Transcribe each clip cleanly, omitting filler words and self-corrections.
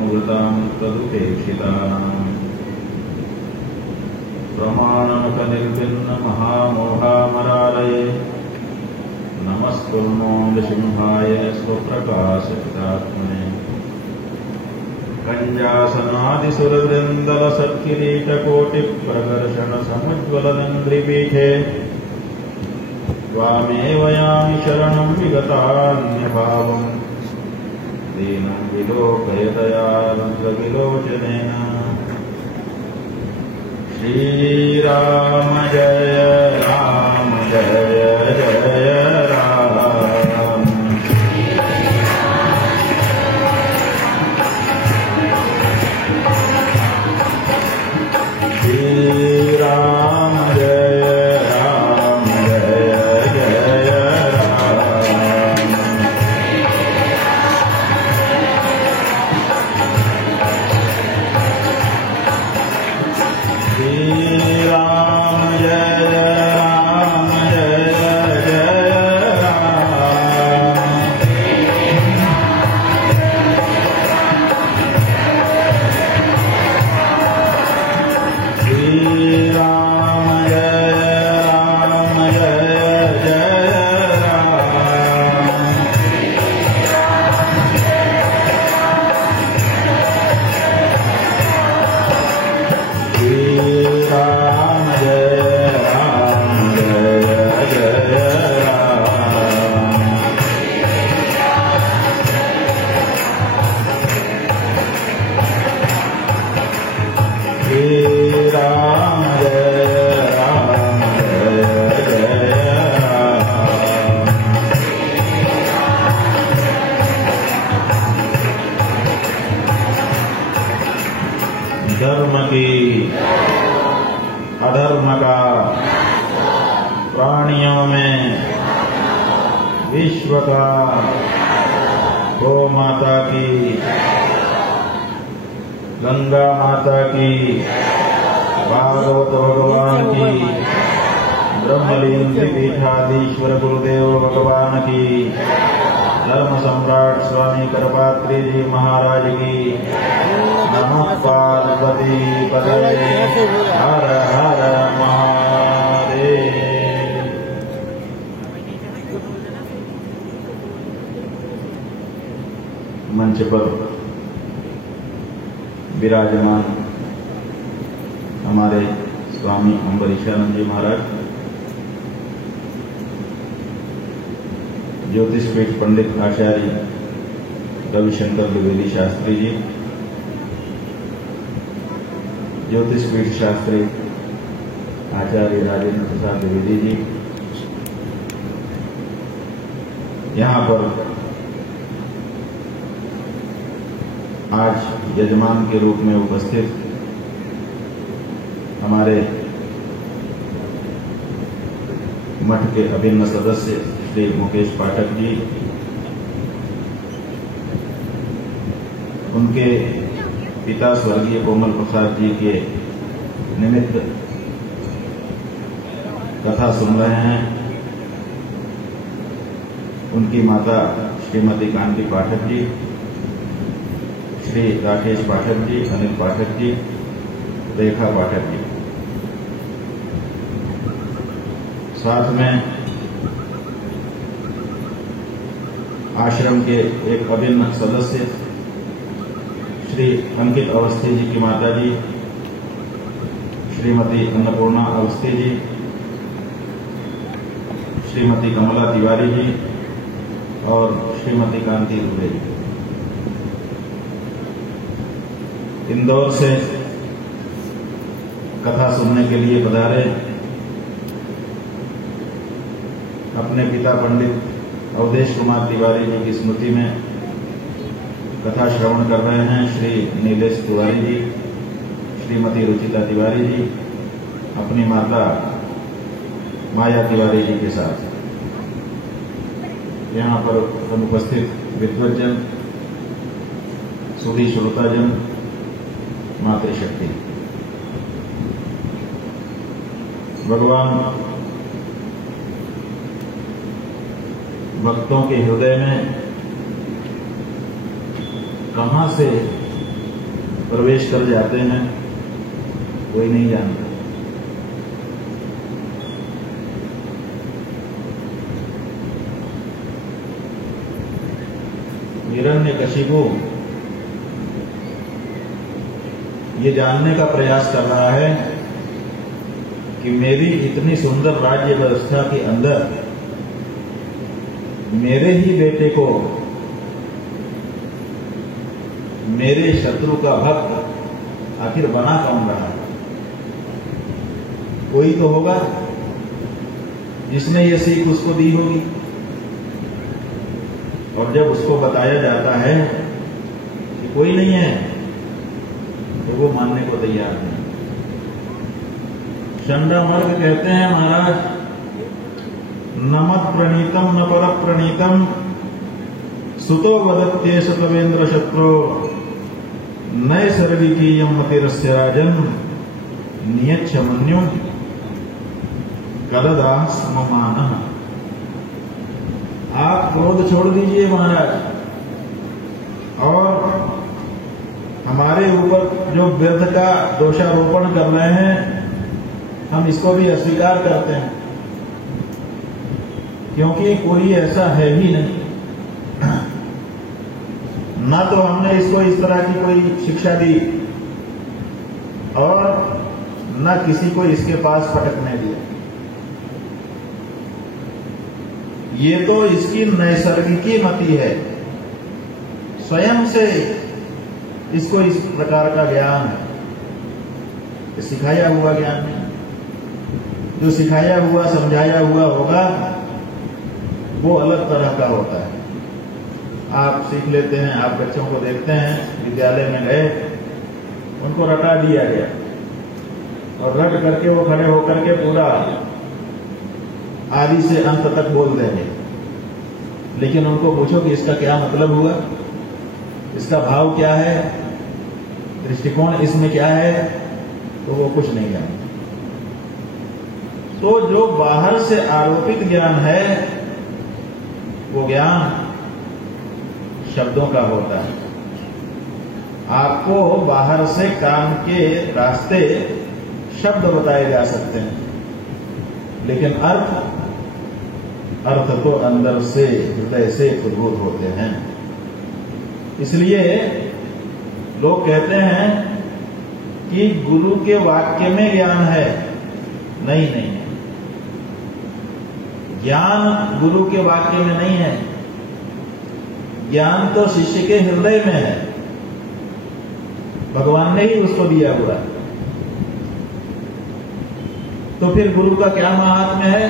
तदनुवृतां तदुपेक्षिताम् प्रमाणमुखनिर्भिन्न महामोहामरालये नमस्कुर्मो नृसिंहाय स्वप्रकाशचितात्मने कञ्जासनादिसुरवृन्दलसत्किरीटकोटिप्रकर्षणसमुज्ज्वलनिन्द्रिपीठे त्वामेव यामि शरणं विगतान्यभावम् दीनं विलोकयतया रुद्रविलोचनेन श्रीराम जय राम जय जय राम श्रीराम जय राम जय जय राम श्रीराम जय राम जय जय राम श्रीराम जय राम जय जय राम श्रीराम जय राम जय जय राम श्रीराम जय राम जय जय राम धर्म की अधर्म का प्राणियों में विश्व का गौ माता की गंगा माता की भागवत भगवान की ब्रह्मलीन पीठाधीश्वर गुरुदेव भगवान की धर्म सम्राट स्वामी करपात्री जी महाराज की नमः पार्वती पतये हर हर महादेव। मंच पर विराजमान हमारे स्वामी अम्बरीशानंद जी महाराज, ज्योतिषपीठ पंडित आचार्य रविशंकर द्विवेदी शास्त्री जी, ज्योतिषपीठ शास्त्री आचार्य राजेंद्र प्रसाद द्विवेदी जी, यहाँ पर आज यजमान के रूप में उपस्थित हमारे मठ के अभिन्न सदस्य श्री मुकेश पाठक जी, उनके पिता स्वर्गीय कोमल प्रसाद जी के निमित्त कथा सुन रहे हैं। उनकी माता श्रीमती कांति पाठक जी, श्री राकेश पाठक जी, अनिल पाठक जी, रेखा पाठक जी, साथ में आश्रम के एक अभिन्न सदस्य श्री अंकित अवस्थी जी की माता जी, श्रीमती अन्नपूर्णा अवस्थी जी, श्रीमती कमला तिवारी जी और श्रीमती कांति दुबे जी। इंदौर से कथा सुनने के लिए पधारे अपने पिता पंडित अवधेश कुमार तिवारी जी की स्मृति में कथा श्रवण कर रहे हैं श्री नीलेश तिवारी जी, श्रीमती रुचिता तिवारी जी, अपनी माता माया तिवारी जी के साथ। यहाँ पर अनुपस्थित विद्वज्जन, सुधी श्रोताजन, मातृशक्ति, भगवान भक्तों के हृदय में कहां से प्रवेश कर जाते हैं कोई नहीं जानता। हिरण्यकशिपु ये जानने का प्रयास कर रहा है कि मेरी इतनी सुंदर राज्य व्यवस्था के अंदर मेरे ही बेटे को मेरे शत्रु का भक्त आखिर बना कौन रहा है? कोई तो होगा जिसने ये सीख उसको दी होगी। और जब उसको बताया जाता है कि कोई नहीं है तो वो मानने को तैयार नहीं। चंडा मर्ग कहते हैं महाराज, नमत प्रणीतम न पर प्रणीतम सुतो वदत्ये सतवेन्द्र शत्रु नैसर्गिकी मतिरस्य राजन नियच्छ मन्यु कददा सममान। आप क्रोध छोड़ दीजिए महाराज, और हमारे ऊपर जो व्यर्थ का दोषारोपण कर रहे हैं हम इसको भी अस्वीकार करते हैं, क्योंकि कोई ऐसा है ही नहीं। ना तो हमने इसको इस तरह की कोई शिक्षा दी और न किसी को इसके पास पटकने दिया। ये तो इसकी नैसर्गिकी मति है, स्वयं से इसको इस प्रकार का ज्ञान है, सिखाया हुआ ज्ञान है। जो सिखाया हुआ समझाया हुआ होगा वो अलग तरह का होता है। आप सीख लेते हैं, आप बच्चों को देखते हैं विद्यालय में गए, उनको रटा दिया गया और रट करके वो खड़े होकर के पूरा आदि से अंत तक बोल देंगे, लेकिन उनको पूछो कि इसका क्या मतलब हुआ, इसका भाव क्या है, दृष्टिकोण इसमें क्या है, तो वो कुछ नहीं जानते। तो जो बाहर से आरोपित ज्ञान है वो ज्ञान शब्दों का होता है। आपको बाहर से कान के रास्ते शब्द बताए जा सकते हैं, लेकिन अर्थ तो अंदर से हृदय से उद्भूत होते हैं। इसलिए लोग कहते हैं कि गुरु के वाक्य में ज्ञान है। नहीं, ज्ञान गुरु के वाक्य में नहीं है, ज्ञान तो शिष्य के हृदय में है। भगवान ने ही उसको दिया हुआ। तो फिर गुरु का क्या महात्म्य है?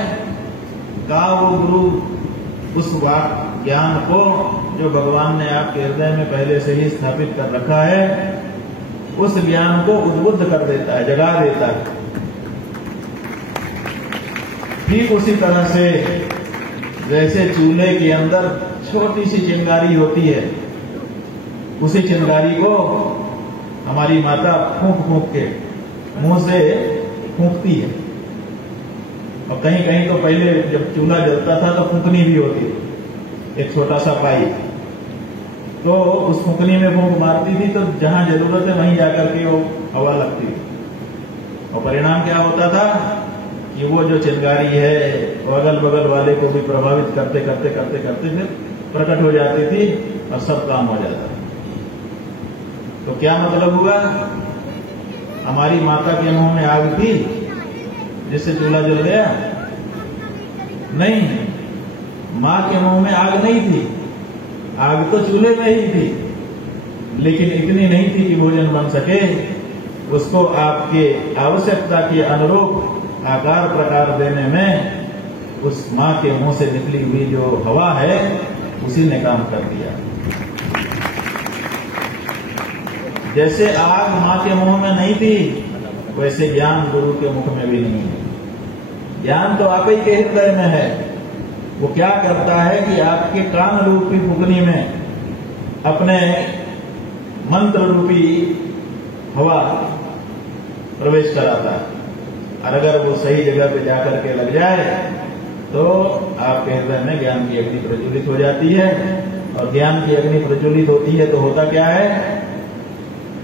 का वो गुरु उस ज्ञान को जो भगवान ने आपके हृदय में पहले से ही स्थापित कर रखा है, उस ज्ञान को उद्बुद्ध कर देता है, जगा देता है। ठीक उसी तरह से जैसे चूल्हे के अंदर छोटी सी चिंगारी होती है, उसी चिंगारी को हमारी माता फूंक फूंक के मुंह से फूंकती है। और कहीं कहीं तो पहले जब चूल्हा जलता था तो फूंकनी भी होती है, एक छोटा सा पाइप, तो उस फूंकनी में फूंक मारती थी तो जहां जरूरत है वहीं जाकर के वो हवा लगती थी। और परिणाम क्या होता था कि वो जो चिंगारी है वो अगल बगल वाले को भी प्रभावित करते करते करते करते फिर प्रकट हो जाती थी और सब काम हो जाता था। तो क्या मतलब हुआ? हमारी माता के मुंह में आग थी जिससे चूल्हा जल गया? नहीं, मां के मुंह में आग नहीं थी, आग तो चूल्हे में ही थी, लेकिन इतनी नहीं थी कि भोजन बन सके। उसको आपके आवश्यकता के अनुरूप आकार प्रकार देने में उस मां के मुंह से निकली हुई जो हवा है उसी ने काम कर दिया। जैसे आग मां के मुंह में नहीं थी, वैसे ज्ञान गुरु के मुख में भी नहीं है। ज्ञान तो आप ही के हृदय में है। वो क्या करता है कि आपके कान रूपी फुकनी में अपने मंत्र रूपी हवा प्रवेश कराता है, और अगर वो सही जगह पे जाकर के लग जाए तो आपके हृदय में ज्ञान की अग्नि प्रज्वलित हो जाती है। और ज्ञान की अग्नि प्रज्वलित होती है तो होता क्या है?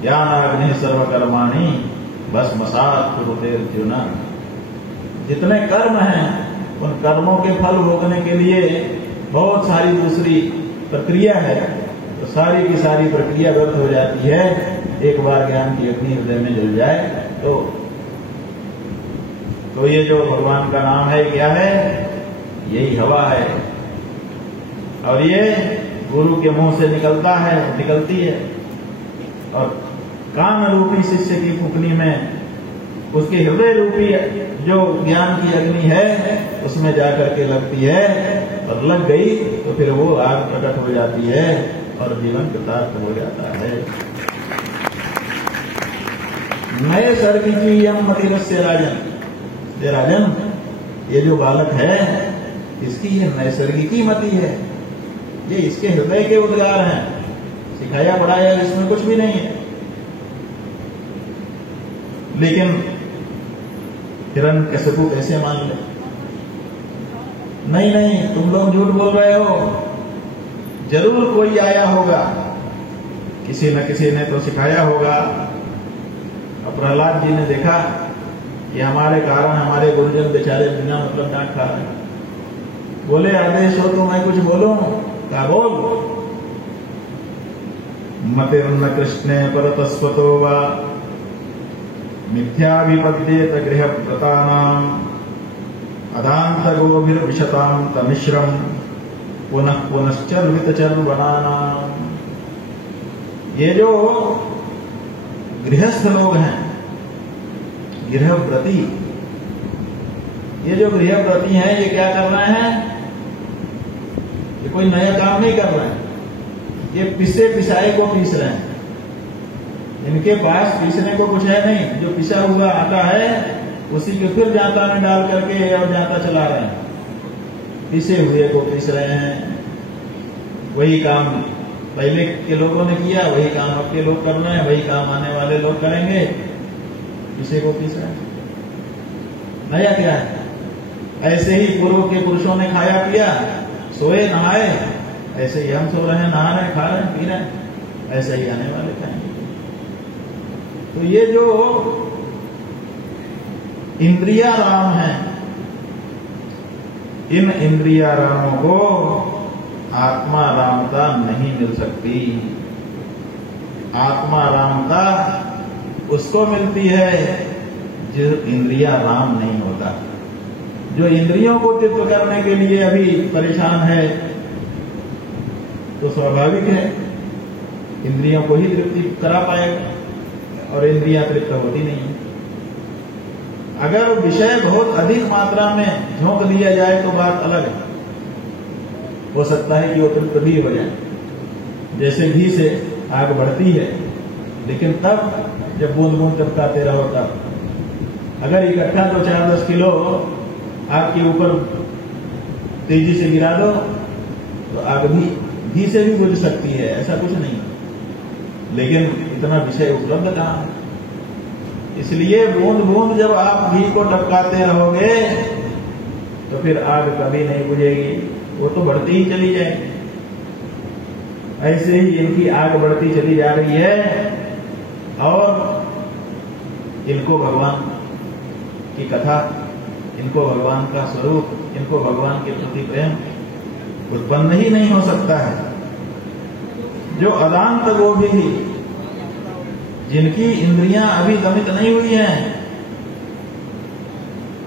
ज्ञानाग्नि सर्वकर्माणि भस्मसात् कुरुते अर्जुन। जितने कर्म हैं उन कर्मों के फल भोगने के लिए बहुत सारी दूसरी प्रक्रिया है, तो सारी की सारी प्रक्रिया व्यर्थ हो जाती है एक बार ज्ञान की अग्नि हृदय में जल जाए तो ये जो भगवान का नाम है क्या है? यही हवा है, और ये गुरु के मुंह से निकलती है, और कान रूपी शिष्य की फुकनी में उसके हृदय रूपी जो ज्ञान की अग्नि है उसमें जाकर के लगती है, और लग गई तो फिर वो आग प्रकट हो जाती है और जीवन कृतार्थ हो जाता है। नए सर्गिकीयम मतिरस्य राजन, ये जो बालक है इसकी ये नैसर्गिकी मति है, ये इसके हृदय के उद्गार हैं, सिखाया पढ़ाया इसमें कुछ भी नहीं है। लेकिन हिरण्यकशिपु कैसे मान ले? नहीं, तुम लोग झूठ बोल रहे हो, जरूर कोई आया होगा, किसी न किसी ने तो सिखाया होगा। अब प्रहलाद जी ने देखा कि हमारे कारण हमारे गुरुजन बेचारे बिना मतलब डांट खा रहे हैं, बोले आदेश हो तो मैं कुछ बोलूं? क्या बोल? मतिर्न कृष्णे परतस्वतो वा मिथ्याभिपद्येत गृहव्रतानाम् अदान्तगोभिर्विशतां तमिश्रम पुनः पुनश्चर्वितचर्वणानाम्। ये जो गृहस्थ लोग हैं, गृहव्रती, ये जो गृहव्रती हैं ये क्या कर रहे हैं? ये कोई नया काम नहीं कर रहे हैं, ये पिसे पिसाए को पीस रहे हैं। इनके पास पीसने को कुछ है नहीं, जो पिसा हुआ आटा है उसी के फिर जांता में डाल करके और जांता चला रहे हैं, पिसे हुए को पीस रहे हैं। वही काम पहले के लोगों ने किया, वही काम अब के लोग कर रहे हैं, वही काम आने वाले लोग करेंगे, पिसे को पीस रहे हैं। नया क्या है? ऐसे ही पूर्व के पुरुषों ने खाया पिया, सोए नहाए, ऐसे ही हम सो रहे हैं, नहा रहे, खा रहे हैं, पी रहे हैं, ऐसे ही आने वाले खाएंगे। तो ये जो इंद्रियाराम है, इन इंद्रियारामों को आत्मा रामता नहीं मिल सकती। आत्मा रामता उसको मिलती है जो इंद्रिया राम नहीं होता। जो इंद्रियों को तृप्त करने के लिए अभी परेशान है तो स्वाभाविक है इंद्रियों को ही तृप्ति करा पाएगा, और इंद्रियां तृप्त होती नहीं है। अगर विषय बहुत अधिक मात्रा में झोंक दिया जाए तो बात अलग है, हो सकता है कि वो तृप्त भी हो जाए। जैसे घी से आग बढ़ती है, लेकिन तब जब बूंद बूंद टपकाते रहो तब। अगर इकट्ठा तो 4-10 किलो आग के ऊपर तेजी से गिरा दो तो आग भी घी से भी बुझ सकती है, ऐसा कुछ नहीं। लेकिन इतना विषय उपलब्ध कहां है? इसलिए बूंद बूंद जब आप घी को टपकाते रहोगे तो फिर आग कभी नहीं बुझेगी, वो तो बढ़ती ही चली जाएगी। ऐसे ही इनकी आग बढ़ती चली जा रही है, और इनको भगवान की कथा, इनको भगवान का स्वरूप, इनको भगवान के प्रति प्रेम उत्पन्न ही नहीं हो सकता है। जो अदांत गोभी, जिनकी इंद्रियां अभी दमित नहीं हुई हैं,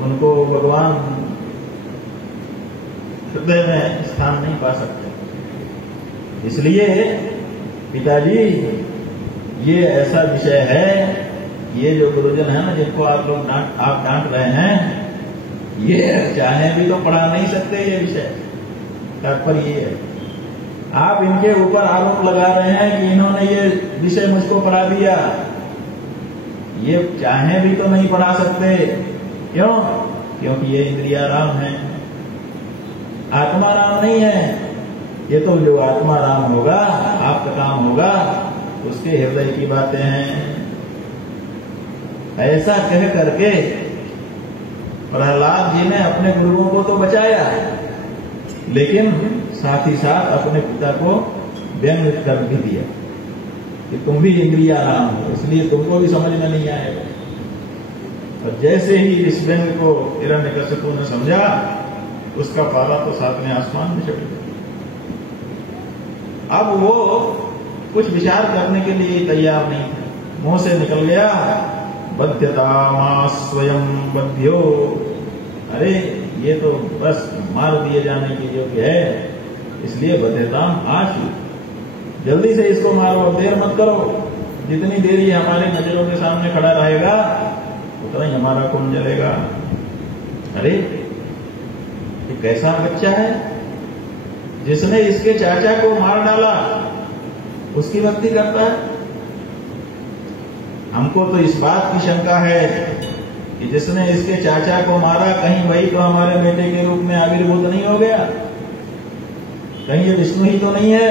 उनको भगवान हृदय में स्थान नहीं पा सकते। इसलिए पिताजी, ये ऐसा विषय है, ये जो गुरुजन है ना जिनको आप लोग डांट रहे हैं, ये चाहे भी तो पढ़ा नहीं सकते ये विषय। तात्पर्य ये है, आप इनके ऊपर आरोप लगा रहे हैं कि इन्होंने ये विषय मुझको पढ़ा दिया, ये चाहे भी तो नहीं पढ़ा सकते। क्यों? क्योंकि ये इंद्रियाराम है, आत्माराम नहीं है। ये तो जो आत्माराम होगा, आपका काम होगा, उसके हृदय की बातें हैं। ऐसा कह करके प्रहलाद जी ने अपने गुरुओं को तो बचाया, लेकिन साथ ही साथ अपने पिता को व्यंग कर भी दिया। कि तुम भी इंद्रिया राम हो, इसलिए तुमको भी समझ में नहीं आएगा। और जैसे ही इस व्यंग को हिरण्यकशिपु ने समझा, उसका पारा तो सातवें आसमान में चढ़ गया। अब वो कुछ विचार करने के लिए तैयार नहीं था, मुंह से निकल गया बध्यता मां स्वयं बध्यो। अरे ये तो बस मार दिए जाने के योग्य है, इसलिए बध्यता आशु, जल्दी से इसको मारो, अब देर मत करो। जितनी देर ये हमारे नजरों के सामने खड़ा रहेगा उतना ही हमारा खून जलेगा। अरे ये कैसा बच्चा है जिसने इसके चाचा को मार डाला, उसकी भक्ति करता है। हमको तो इस बात की शंका है कि जिसने इसके चाचा को मारा, कहीं वही तो हमारे बेटे के रूप में आविर्भूत नहीं हो गया, कहीं ये विष्णु ही तो नहीं है।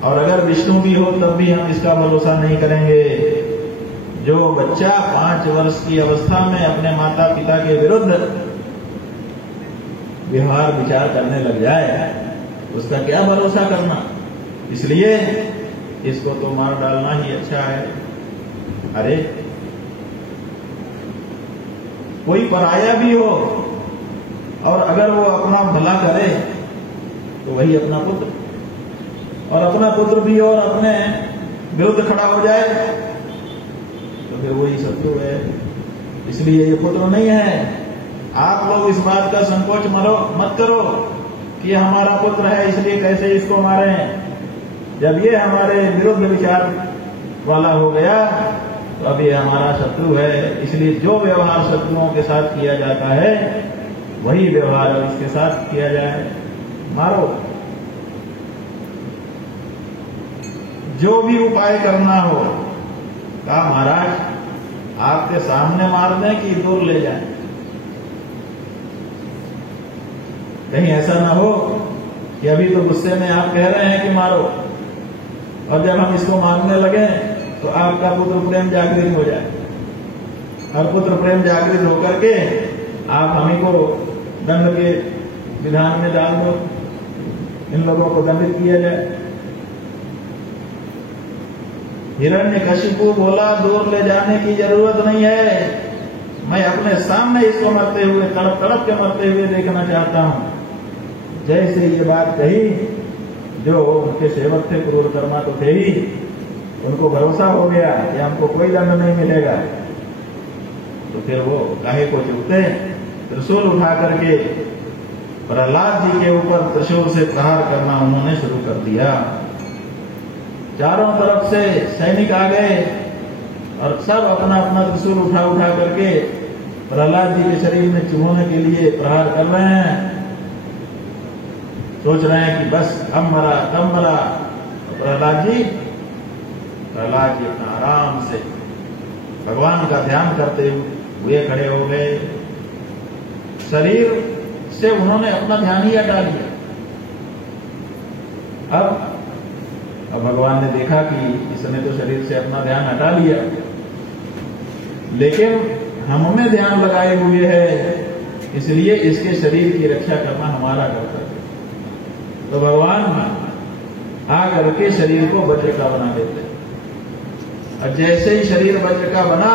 और अगर विष्णु भी हो तब भी हम इसका भरोसा नहीं करेंगे। जो बच्चा 5 वर्ष की अवस्था में अपने माता पिता के विरुद्ध व्यवहार विचार करने लग जाए, उसका क्या भरोसा करना। इसलिए इसको तो मार डालना ही अच्छा है। अरे कोई पराया भी हो और अगर वो अपना भला करे तो वही अपना पुत्र, और अपना पुत्र भी और अपने विरुद्ध खड़ा हो जाए तो फिर वही शत्रु है। इसलिए ये पुत्र नहीं है। आप लोग इस बात का संकोच मत करो कि हमारा पुत्र है इसलिए कैसे इसको मारे। जब ये हमारे विरुद्ध विचार वाला हो गया तो अब ये हमारा शत्रु है। इसलिए जो व्यवहार शत्रुओं के साथ किया जाता है वही व्यवहार इसके साथ किया जाए, मारो। जो भी उपाय करना हो, कहा महाराज आपके सामने मार दें कि दूर ले जाएं। कहीं ऐसा ना हो कि अभी तो गुस्से में आप कह रहे हैं कि मारो, और जब हम इसको मारने लगे तो आपका पुत्र प्रेम जागृत हो जाए, और पुत्र प्रेम जागृत होकर के आप हमें को दंड के विधान में डाल दो, इन लोगों को दंडित किया जाए। हिरण्यकशिपु बोला दूर ले जाने की जरूरत नहीं है, मैं अपने सामने इसको मरते हुए तड़प तड़प के मरते हुए देखना चाहता हूं। जैसे ये बात कही, जो उनके सेवक थे क्रूरकर्मा तो थे ही, उनको भरोसा हो गया कि हमको कोई दंड नहीं मिलेगा। तो फिर वो काहे को चुपते, त्रिशूल उठा करके प्रहलाद जी के ऊपर त्रिशूल से प्रहार करना उन्होंने शुरू कर दिया। चारों तरफ से सैनिक आ गए और सब अपना अपना त्रिशूल उठा उठा करके प्रहलाद जी के शरीर में चुभोने के लिए प्रहार कर रहे हैं। सोच रहे हैं कि बस अब मरा तब मरा। प्रहलाद जी अपना आराम से भगवान का ध्यान करते हुए खड़े हो गए। शरीर से उन्होंने अपना ध्यान ही हटा लिया। अब भगवान ने देखा कि इसने तो शरीर से अपना ध्यान हटा लिया, लेकिन हमें ध्यान लगाए हुए है, इसलिए इसके शरीर की रक्षा करना हमारा कर्तव्य। तो भगवान आ करके शरीर को वज्र का बना देते हैं। और जैसे ही शरीर वज्र का बना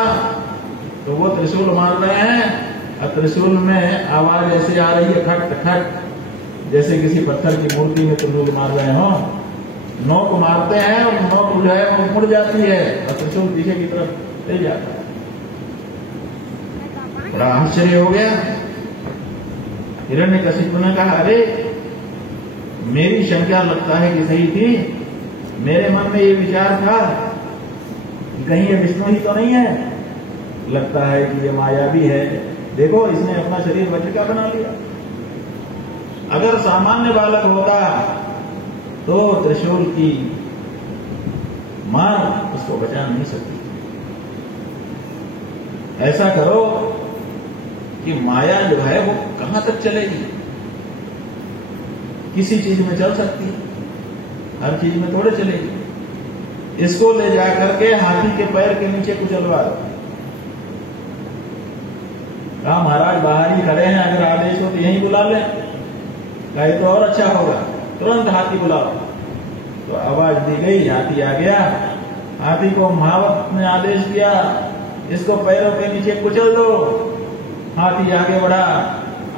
तो वो त्रिशूल मार रहे हैं, और त्रिशूल में आवाज ऐसे आ रही है खट खट, जैसे किसी पत्थर की मूर्ति में त्रिशूल मार रहे हो। नोक मारते हैं और नोक जो है वो मुड़ जाती है और त्रिशूल पीछे की तरफ ले जाता है। बड़ा आश्चर्य हो गया। हिरण्यकशिपु ने कहा, अरे मेरी शंका लगता है कि सही थी, मेरे मन में ये विचार था कि कहीं ये विष्णु ही तो नहीं है, लगता है कि ये माया भी है। देखो इसने अपना शरीर वज्र का बना लिया। अगर सामान्य बालक होता तो त्रिशूल की मार उसको बचा नहीं सकती। ऐसा करो कि माया जो है वो कहां तक चलेगी। किसी चीज में चल सकती है, हर चीज में थोड़े चलेगी। इसको ले जाकर के हाथी के पैर के नीचे कुचलवा दो। कहा महाराज बाहर ही खड़े हैं, अगर आदेश हो तो यहीं बुला लें। कहे तो और अच्छा होगा, तुरंत हाथी बुलाओ। तो आवाज दी गई, हाथी आ गया। हाथी को महावत ने आदेश दिया, इसको पैरों के नीचे कुचल दो। हाथी आगे बढ़ा,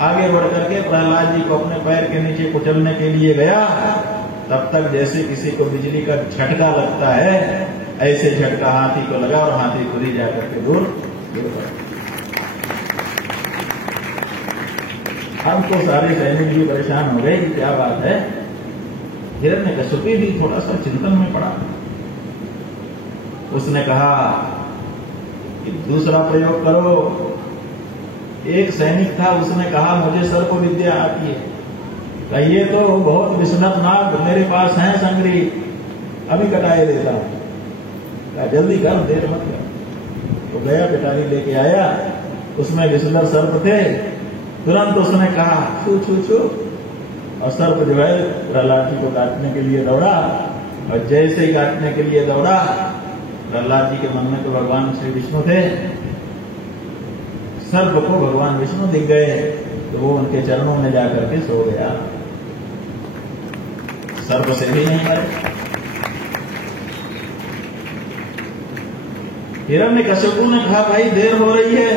आगे बढ़ करके प्रहलाद जी को अपने पैर के नीचे कुचलने के लिए गया। तब तक जैसे किसी को बिजली का झटका लगता है, ऐसे झटका हाथी को लगा और हाथी खुद ही जाकर के दूर गिर पड़ा। अब तो सारे सैनिक भी परेशान हो गए कि क्या बात है। हिरण्यकश्यप भी थोड़ा सा चिंतन में पड़ा। उसने कहा कि दूसरा प्रयोग करो। एक सैनिक था, उसने कहा मुझे सर्प विद्या आती है। कहिए तो बहुत विस्मत नाग मेरे पास है संग्री, अभी कटाए देता हूं। कहा जल्दी कर, देर मत कर। तो गया, पिटारी लेके आया, उसमें विस्लर सर्प थे। तुरंत उसने कहा छू छू छू, और सर्प जो है प्रहलाद जी को काटने के लिए दौड़ा। और जैसे ही काटने के लिए दौड़ा, प्रहलाद जी के मन में तो भगवान श्री विष्णु थे। सर्प को भगवान विष्णु दिख गए, तो वो उनके चरणों में जाकर के सो गया। सर्प से भी नहीं मरे। हिरण्यकश्यप ने कहा भाई देर हो रही है,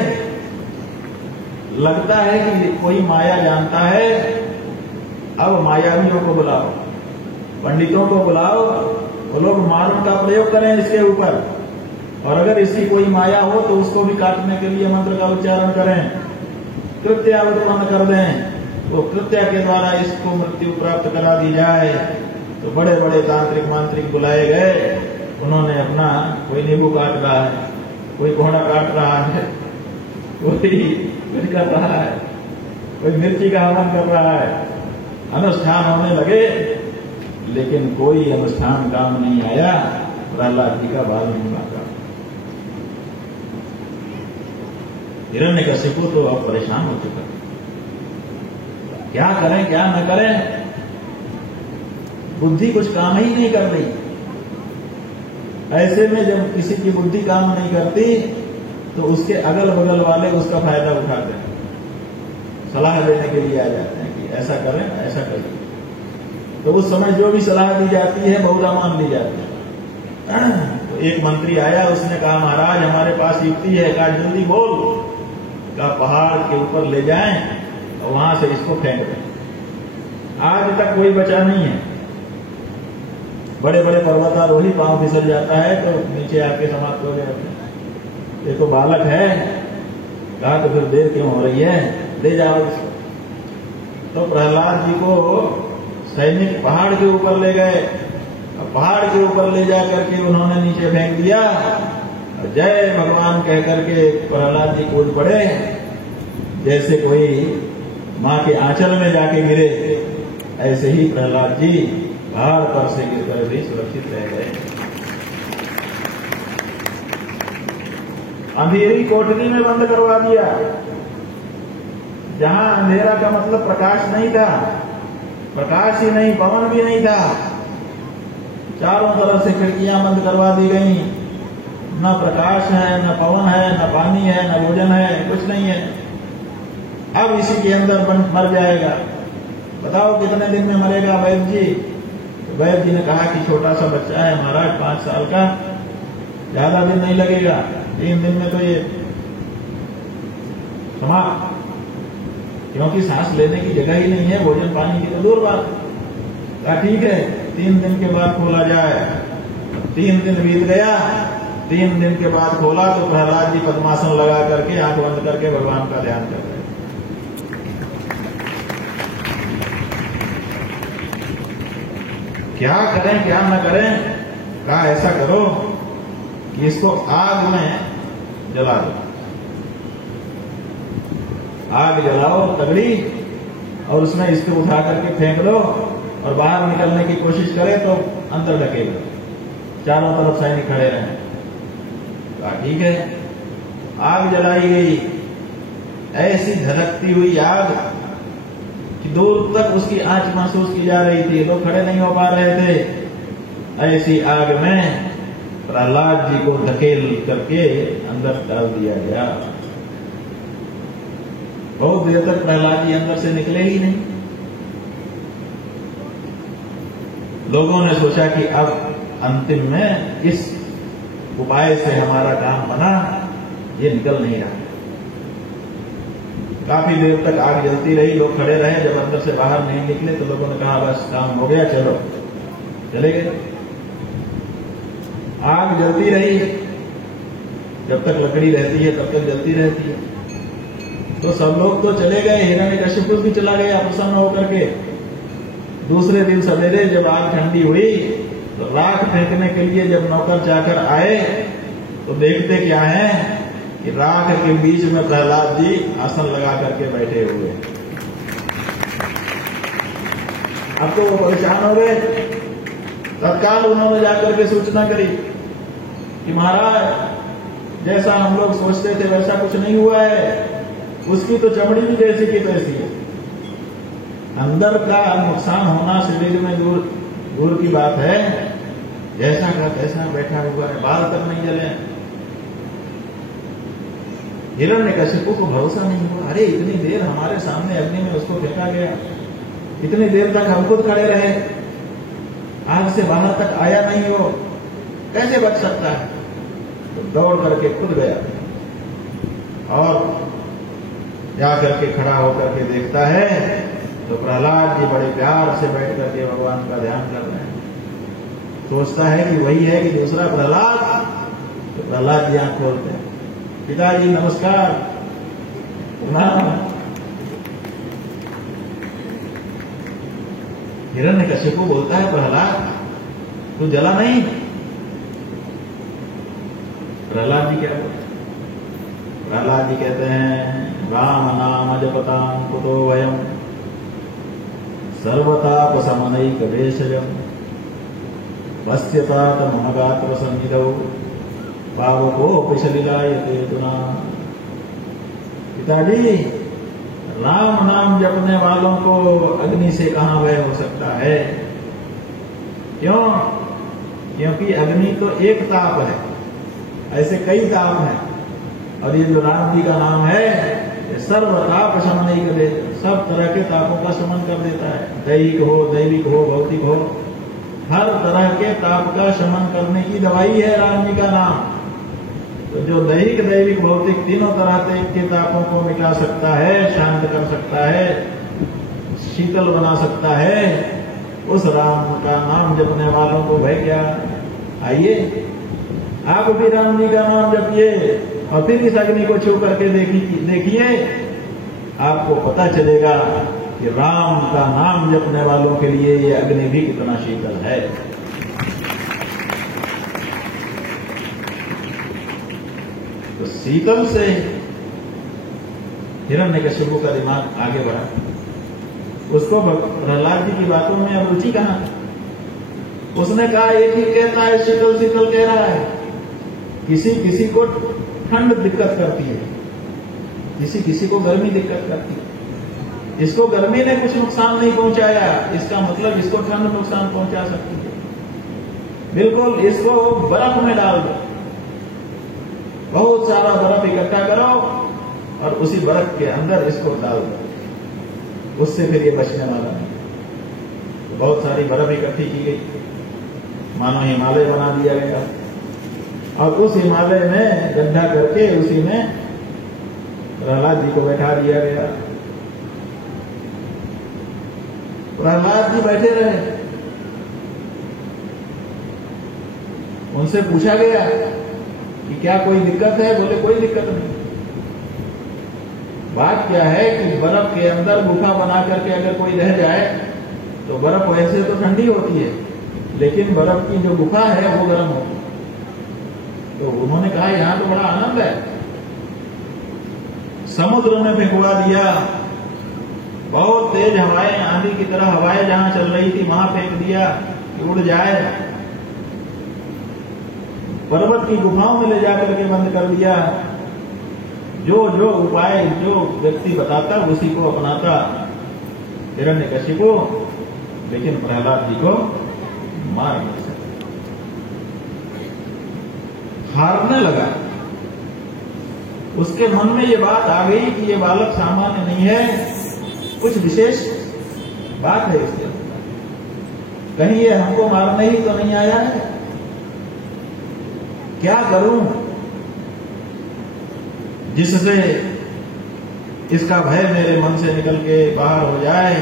लगता है कि कोई माया जानता है। अब मायावियों को बुलाओ, पंडितों को बुलाओ, वो लोग मारण का प्रयोग करें इसके ऊपर। और अगर इसकी कोई माया हो तो उसको भी काटने के लिए मंत्र का उच्चारण करें, कृत्या उत्पन्न कर दें। वो कृत्या के द्वारा इसको मृत्यु प्राप्त करा दी जाए। तो बड़े बड़े तांत्रिक मांत्रिक बुलाए गए। उन्होंने अपना, कोई नींबू काट रहा है, कोई घोड़ा काट रहा है, कोई कुछ कर रहा है, कोई मिर्ची का हवन कर रहा है। अनुष्ठान होने लगे, लेकिन कोई अनुष्ठान काम नहीं आया। प्रहलाद जी का बाल नहीं बांका। हिरण्यकश्यप तो अब परेशान हो चुका, क्या करें क्या न करें। बुद्धि कुछ काम ही नहीं कर रही। ऐसे में जब किसी की बुद्धि काम नहीं करती तो उसके अगल बगल वाले उसका फायदा उठाते हैं, सलाह देने के लिए आ जाते हैं कि ऐसा करें ऐसा करें। तो उस समय जो भी सलाह दी जाती है बहुधा मान ली जाती है। तो एक मंत्री आया, उसने कहा महाराज हमारे पास युक्ति है। कहा जल्दी बोल। कहा पहाड़ के ऊपर ले जाएं और वहां से इसको फेंक दें। आज तक कोई बचा नहीं है। बड़े बड़े पर्वतारोही पांव फिसल जाता है तो नीचे आके समाप्त हो जाते हैं। ये तो बालक है। कहा तो फिर देर क्यों हो रही है, ले जाओ इसको। तो प्रहलाद जी को सैनिक पहाड़ के ऊपर ले गए। पहाड़ के ऊपर ले जाकर के उन्होंने नीचे फेंक दिया। जय भगवान कह करके प्रहलाद जी कूद पड़े, जैसे कोई माँ के आंचल में जाके गिरे। ऐसे ही प्रहलाद जी पहाड़ पर से गिरकर भी सुरक्षित रह गए। अंधेरी कोठरी में बंद करवा दिया। जहां अंधेरा का मतलब प्रकाश नहीं था, प्रकाश ही नहीं, पवन भी नहीं था। चारों तरफ से खिड़कियां बंद करवा दी गई। न प्रकाश है, न पवन है, न पानी है, न भोजन है, कुछ नहीं है। अब इसी के अंदर मर जाएगा। बताओ कितने दिन में मरेगा वैद्य जी? तो वैद्य जी ने कहा कि छोटा सा बच्चा है महाराज, 5 साल का, ज्यादा दिन नहीं लगेगा, 3 दिन में तो ये समाप्त। क्योंकि सांस लेने की जगह ही नहीं है, भोजन पानी की तो दूर बात। कहा ठीक है, 3 दिन के बाद खोला जाए। 3 दिन बीत गया। 3 दिन के बाद खोला तो प्रहलाद जी पद्मासन लगा करके आंख बंद करके भगवान का ध्यान कर रहे। क्या करें क्या न करें? कहा ऐसा करो कि इसको आग में जला दो। आग जलाओ तगड़ी, और उसमें इसको उठा करके फेंक दो, और बाहर निकलने की कोशिश करे तो अंदर ढकेलो। चारों तरफ सैनिक खड़े रहे। कहा ठीक है। आग जलाई गई। ऐसी धधकती हुई आग कि दूर तक उसकी आंच महसूस की जा रही थी, लोग खड़े नहीं हो पा रहे थे। ऐसी आग में प्रहलाद जी को धकेल करके अंदर डाल दिया गया। बहुत देर तक प्रहलाद जी अंदर से निकले ही नहीं। लोगों ने सोचा कि अब अंतिम में इस उपाय से हमारा काम बना, ये निकल नहीं रहा। काफी देर तक आग जलती रही, लोग खड़े रहे। जब अंदर से बाहर नहीं निकले तो लोगों ने कहा बस काम हो गया, चलो, चले गए। आग जलती रही, जब तक लकड़ी रहती है तब तक जलती रहती है। तो सब लोग तो चले गए, हिरण्यकशिपु भी चला गया प्रसन्न होकर के। दूसरे दिन सवेरे जब आग ठंडी हुई तो राख फेंकने के लिए जब नौकर जाकर आए तो देखते क्या है कि राख के बीच में प्रहलाद जी आसन लगा करके बैठे हुए। अब तो वो परेशान हो गए। तत्काल उन्होंने जाकर के सूचना करी कि महाराज जैसा हम लोग सोचते थे वैसा कुछ नहीं हुआ है, उसकी तो चमड़ी भी जैसी की तैसी है। अंदर का नुकसान होना शरीर में दूर की बात है, जैसा का तैसा बैठा हुआ है, बाल तक नहीं जले। हिरण्यकशिपु को भरोसा नहीं हुआ, अरे इतनी देर हमारे सामने अग्नि में उसको फेंका गया, इतनी देर तक हम खुद खड़े रहे, आग से बाहर तक आया नहीं हो, कैसे बच सकता है? तो दौड़ करके खुद गया और जाकर के खड़ा होकर के देखता है तो प्रहलाद जी बड़े प्यार से बैठ करके भगवान का ध्यान कर रहे हैं। सोचता है कि वही है कि दूसरा प्रहलाद। तो प्रहलाद जी आंख खोलते हैं, पिताजी नमस्कार, प्रणाम। हिरण्यकशिपु बोलता है प्रहलाद तू जला नहीं? प्रहलाद जी क्या बोलते? प्रहलाद जी कहते हैं राम नाम जपताम कुतो वयम सर्वताप समनैक भेषजम पश्यतात महगात्र सन्निधौ पावको पिछलिलायते गुना। पिताजी राम नाम जपने वालों को अग्नि से कहां भय हो सकता है? क्यों? क्योंकि अग्नि तो एक ताप है, ऐसे कई ताप हैं, और ये जो राम जी का नाम है ये सर्वताप शमन कर देता, सब तरह के तापों का शमन कर देता है। दैहिक हो, दैविक हो, भौतिक हो, हर तरह के ताप का शमन करने की दवाई है राम जी का नाम। तो जो दैहिक, दैविक, भौतिक तीनों तरह के तापों को मिटा सकता है, शांत कर सकता है, शीतल बना सकता है, उस राम का नाम जपने वालों को भय क्या? आइए आप भी राम जी का नाम जपिए और फिर इस अग्नि को छू करके देखिए, आपको पता चलेगा कि राम का नाम जपने वालों के लिए ये अग्नि भी कितना शीतल है। तो शीतल से हिरण्यकशिपु का दिमाग आगे बढ़ा। उसको प्रहलाद जी की बातों में अब रुचि कहां? उसने कहा एक ही कहता है शीतल शीतल कह रहा है, किसी किसी को ठंड दिक्कत करती है, किसी किसी को गर्मी दिक्कत करती है। इसको गर्मी ने कुछ नुकसान नहीं पहुंचाया, इसका मतलब इसको ठंड नुकसान पहुंचा सकती है। बिल्कुल इसको बर्फ में डाल दो, बहुत सारा बर्फ इकट्ठा करो और उसी बर्फ के अंदर इसको डाल दो, उससे फिर ये बचने वाला नहीं। तो बहुत सारी बर्फ इकट्ठी की गई, मानो हिमालय बना दिया गया, और उस हिमालय में गड्ढा करके उसी में प्रहलाद जी को बैठा दिया गया। प्रहलाद जी बैठे रहे। उनसे पूछा गया कि क्या कोई दिक्कत है? बोले कोई दिक्कत नहीं। बात क्या है कि बर्फ के अंदर गुफा बना करके अगर कोई रह जाए तो बर्फ वैसे तो ठंडी होती है, लेकिन बर्फ की जो गुफा है वो गर्म होती है। तो उन्होंने कहा यहां तो बड़ा आनंद है, समुद्र में भिगवा दिया, बहुत तेज हवाएं, आंधी की तरह हवाएं जहां चल रही थी वहां फेंक दिया कि उड़ जाए, पर्वत की गुफाओं में ले जाकर के बंद कर दिया। जो जो उपाय जो व्यक्ति बताता उसी को अपनाता हिरण्यकशिपु, लेकिन प्रहलाद जी को मार नहीं सकता, हारने लगा। उसके मन में ये बात आ गई कि ये बालक सामान्य नहीं है, कुछ विशेष बात है इसके अंदर। कहीं ये हमको मारने ही तो नहीं आया है? क्या करूं जिससे इसका भय मेरे मन से निकल के बाहर हो जाए?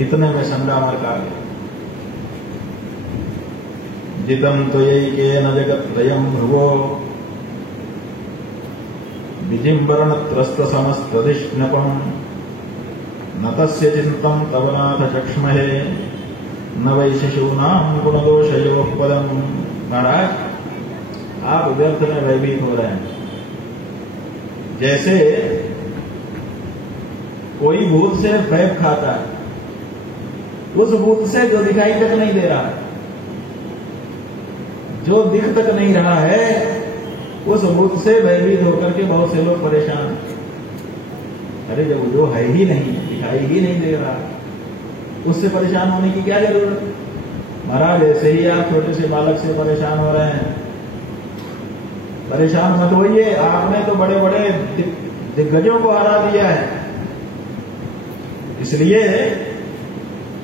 इतने में संडामर्क आ गया। जितम तो यही के न जगत त्रयम ध्रुवो विजिम्बरण त्रस्त समस्त दिष्णपम न तस्य चिंतम तवनाथ चक्ष्महे न वै शिशूनाम गुणदोषयोः पदम। महाराज, आप व्यर्थ में भयभीत हो रहे हैं। जैसे कोई भूत से पैप खाता है, उस भूत से जो दिखाई तक नहीं दे रहा है, जो दिख तक नहीं रहा है, उस भूत से भयभीत होकर के बहुत से लोग परेशान हैं। अरे जब जो है ही नहीं, दिखाई ही नहीं दे रहा, उससे परेशान होने की क्या जरूरत? महाराज, ऐसे ही आप छोटे से बालक से परेशान हो रहे हैं। परेशान मत होइए, आपने तो बड़े बड़े दिग्गजों को हरा दिया है, इसलिए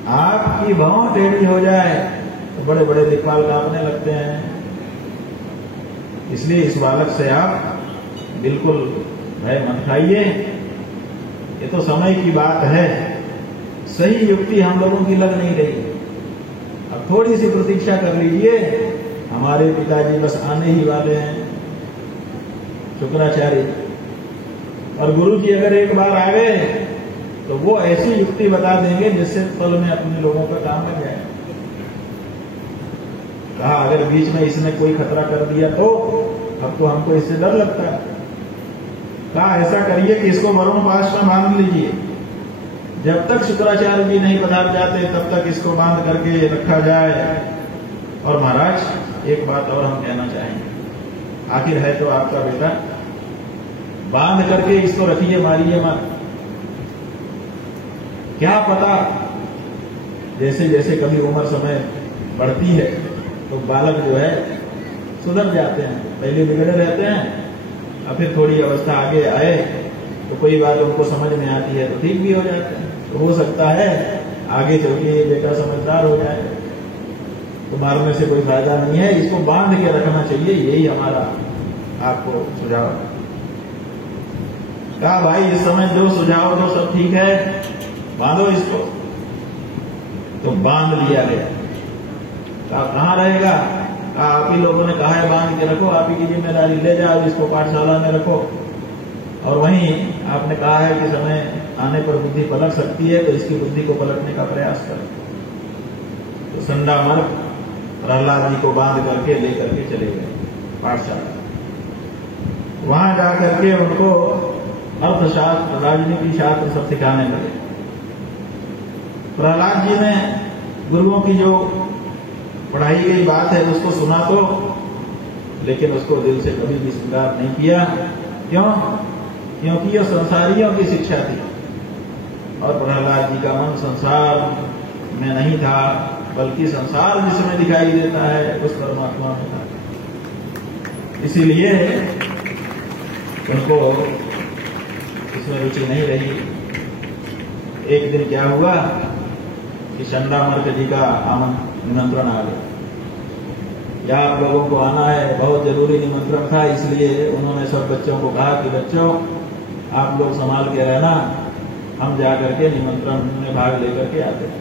आपकी भौं टेढ़ी हो जाए तो बड़े बड़े दिक्पाल कांपने लगते हैं। इसलिए इस बालक से आप बिल्कुल भय मत खाइए। ये तो समय की बात है, सही युक्ति हम लोगों की लग नहीं रही। अब थोड़ी सी प्रतीक्षा कर लीजिए, हमारे पिताजी बस आने ही वाले हैं, शुक्राचार्य। और गुरु जी अगर एक बार आ गए तो वो ऐसी युक्ति बता देंगे जिससे पल में अपने लोगों का काम बन जाए। कहा अगर बीच में इसने कोई खतरा कर दिया तो अब तो हमको इससे डर लगता है। कहा ऐसा करिए कि इसको वरुण पाश में बांध लीजिए, जब तक शुक्राचार्य जी नहीं पधार जाते तब तक इसको बांध करके रखा जाए। और महाराज, एक बात और हम कहना चाहेंगे, आखिर है तो आपका बेटा, बांध करके इसको रखिए, मारिए मत। क्या पता जैसे जैसे कभी उम्र समय बढ़ती है तो बालक जो है सुधर जाते हैं, पहले बिगड़े रहते हैं, और फिर थोड़ी अवस्था आगे आए तो कोई बात उनको समझ में आती है तो ठीक भी हो जाते हैं। तो हो सकता है आगे चल के ये बेटा समझदार हो जाए, तो मारने से कोई फायदा नहीं है, इसको बांध के रखना चाहिए। यही हमारा आपको सुझाव है। कहा भाई इस समय जो सुझाव दो सब ठीक है, बांधो इसको। तो बांध लिया गया। कहा कहाँ रहेगा? कहा आप ही लोगों ने कहा है बांध के रखो, आप ही की जिम्मेदारी, ले जाओ इसको पाठशाला में रखो। और वहीं आपने कहा है कि समय आने पर बुद्धि पलट सकती है, तो इसकी बुद्धि को पलटने का प्रयास करें। तो संडामर्क प्रहलाद जी को बांध करके लेकर के चले गए पाठशाला। वहां जाकर के उनको अर्थशास्त्र, राजनीति शास्त्र सब सिखाने लगे। प्रहलाद जी ने गुरुओं की जो पढ़ाई गई बात है उसको सुना तो, लेकिन उसको दिल से कभी भी स्वीकार नहीं किया। क्यों? क्योंकि यह संसारियों की शिक्षा थी और प्रहलाद जी का मन संसार में नहीं था, बल्कि संसार जिसमें दिखाई देता है उस परमात्मा में था। इसीलिए उनको इसमें रुचि नहीं रही। एक दिन क्या हुआ कि संडामर्क जी का निमंत्रण आ गया, या आप लोगों को आना है, बहुत जरूरी निमंत्रण था। इसलिए उन्होंने सब बच्चों को कहा कि बच्चों आप लोग संभाल के रहना, हम जाकर के निमंत्रण में भाग लेकर के आते हैं।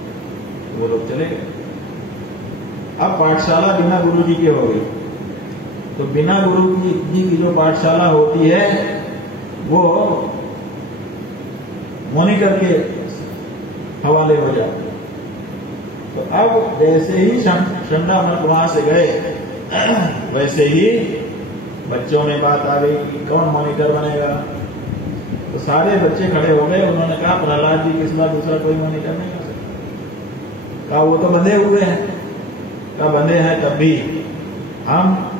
तो वो लोग चले गए। अब पाठशाला बिना गुरु जी के हो गई। तो बिना गुरु जी की जो पाठशाला होती है वो मॉनिटर के हवाले हो जाती है। तो अब जैसे ही संडामर्क वहां से गए, वैसे ही बच्चों में बात आ गई कि कौन मॉनिटर बनेगा। तो सारे बच्चे खड़े हो गए। उन्होंने कहा प्रहलाद जी के सिवा दूसरा कोई मॉनिटर नहीं कर सकता। कहा वो तो बंधे हुए हैं। कहा बंधे हैं तब भी हम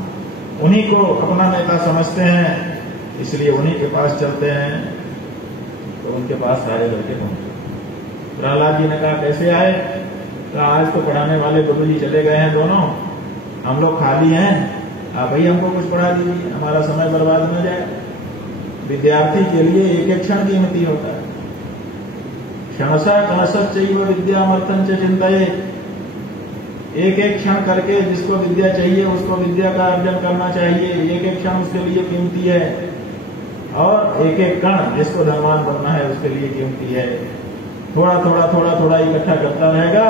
उन्हीं को अपना नेता समझते हैं, इसलिए उन्हीं के पास चलते हैं। तो उनके पास सारे लड़के पहुंचे। प्रहलाद जी ने कहा कैसे आए? कहा आज तो पढ़ाने वाले गुरु जी चले गए हैं दोनों, हम लोग खाली हैं, आप ही हमको कुछ पढ़ा दीजिए, हमारा समय बर्बाद न जाए। विद्यार्थी के लिए एक एक क्षण कीमती होता है। क्षणशः कणशश्चैव विद्यामर्थं च चिन्तयेत्। एक एक क्षण करके जिसको विद्या चाहिए उसको विद्या का अर्जन करना चाहिए। एक एक क्षण उसके लिए कीमती है और एक एक कण जिसको धनवान बनना है उसके लिए कीमती है। थोड़ा थोड़ा इकट्ठा करता रहेगा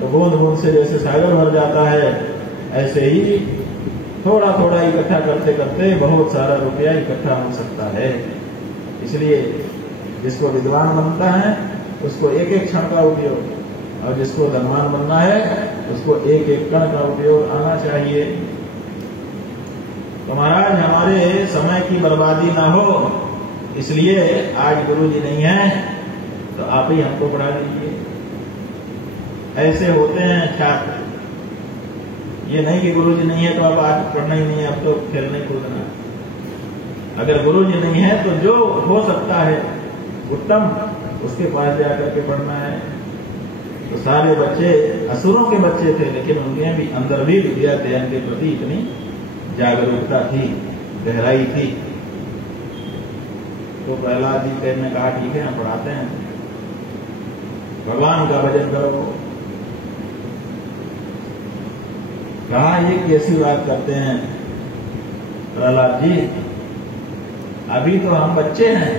तो बूंद बूंद से जैसे सागर भर जाता है, ऐसे ही थोड़ा थोड़ा इकट्ठा करते करते बहुत सारा रुपया इकट्ठा हो सकता है। इसलिए जिसको विद्वान बनता है उसको एक एक क्षण का उपयोग, और जिसको धनवान बनना है उसको एक एक कण का उपयोग आना चाहिए। तो महाराज हमारे समय की बर्बादी ना हो, इसलिए आज गुरु जी नहीं है तो आप ही हमको पढ़ा दीजिए। ऐसे होते हैं छात्र, ये नहीं कि गुरु जी नहीं है तो अब आज पढ़ना ही नहीं है, अब तो खेलने कूदना। अगर गुरु जी नहीं है तो जो हो सकता है उत्तम उसके पास जाकर के पढ़ना है। तो सारे बच्चे असुरों के बच्चे थे, लेकिन उनके भी अंदर भी विद्या अध्ययन के प्रति इतनी जागरूकता थी, गहराई थी। तो प्रहलाद जी ने कहा ठीक है हम पढ़ाते हैं, भगवान का भजन करो। कहा ये कैसी बात करते हैं प्रहलाद जी, अभी तो हम बच्चे हैं,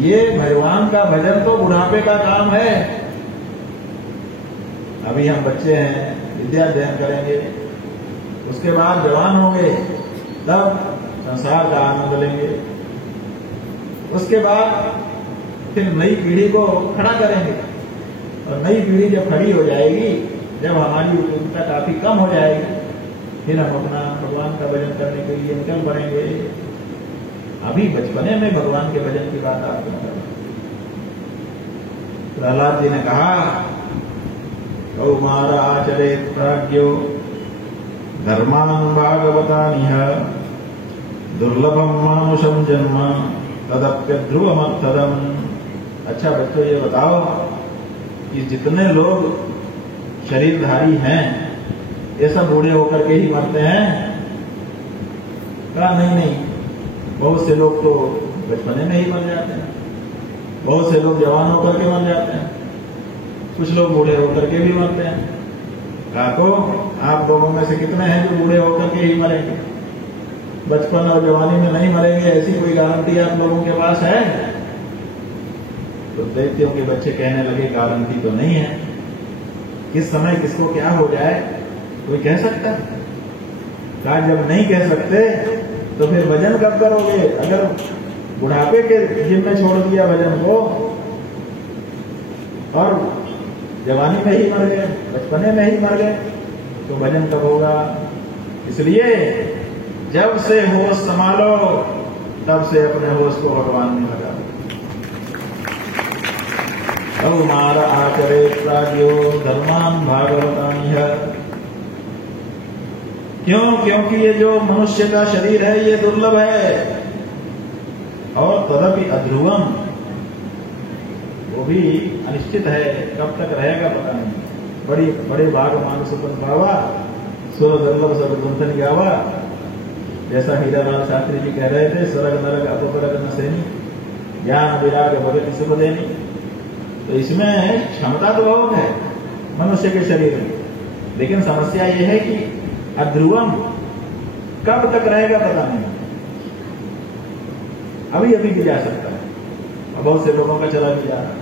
ये भगवान का भजन तो बुढ़ापे का काम है। अभी हम बच्चे हैं, विद्या अध्ययन करेंगे, उसके बाद जवान होंगे तब संसार का आनंद लेंगे, उसके बाद फिर नई पीढ़ी को खड़ा करेंगे। और नई पीढ़ी जब खड़ी हो जाएगी, जब हमारी उपयोगिता काफी कम हो जाएगी, फिर हम अपना भगवान का भजन करने के लिए निकल पड़ेंगे। अभी बचपने में भगवान के भजन की बात आप क्यों करें। प्रहलाद जी ने कहा कौमार आचरेत प्राज्ञो धर्मान भागवतानिह दुर्लभम मानुषम जन्म तदप्यध्रुवमर्थदम। अच्छा बच्चों ये बताओ कि जितने लोग शरीरधारी हैं ये सब बूढ़े होकर के ही मरते हैं? कहा नहीं, बहुत से लोग तो बचपने में ही मर जाते हैं, बहुत से लोग जवान होकर के मर जाते हैं, कुछ लोग बूढ़े होकर के भी मरते हैं। कहा तो आप लोगों में से कितने हैं जो बूढ़े होकर के ही मरेंगे, बचपन और जवानी में नहीं मरेंगे? ऐसी कोई गारंटी आप लोगों के पास है? तो दैत्यों के बच्चे कहने लगे गारंटी तो नहीं है, किस समय किसको क्या हो जाए कोई कह सकता? कहा जब नहीं कह सकते तो फिर भजन कब करोगे? अगर बुढ़ापे के जिम्मे छोड़ दिया भजन को और जवानी में ही मर गए, बचपने में ही मर गए, तो भजन कब होगा? इसलिए जब से होश संभालो तब से अपने होश को भगवान में लगा। कौमार आचरे प्राज्ञो धर्मान भागवतानि है। क्यों? क्योंकि ये जो मनुष्य का शरीर है ये दुर्लभ है, और तदपि अध्रुवम, वो भी अनिश्चित है, कब तक रहेगा पता नहीं। बड़े भाग मानस पावा सुर दुर्लभ सब गुंथन गावा, जैसा हीरालाल शास्त्री जी कह रहे थे, स्वर्ग नरक अपरग न सेनी ज्ञान विराग भगत सुख देनी। तो इसमें क्षमता तो बहुत है मनुष्य के शरीर में, लेकिन समस्या ये है कि अध्रुवम, कब तक रहेगा पता नहीं, अभी अभी भी जा सकता है और बहुत से लोगों का चला भी जा रहा है।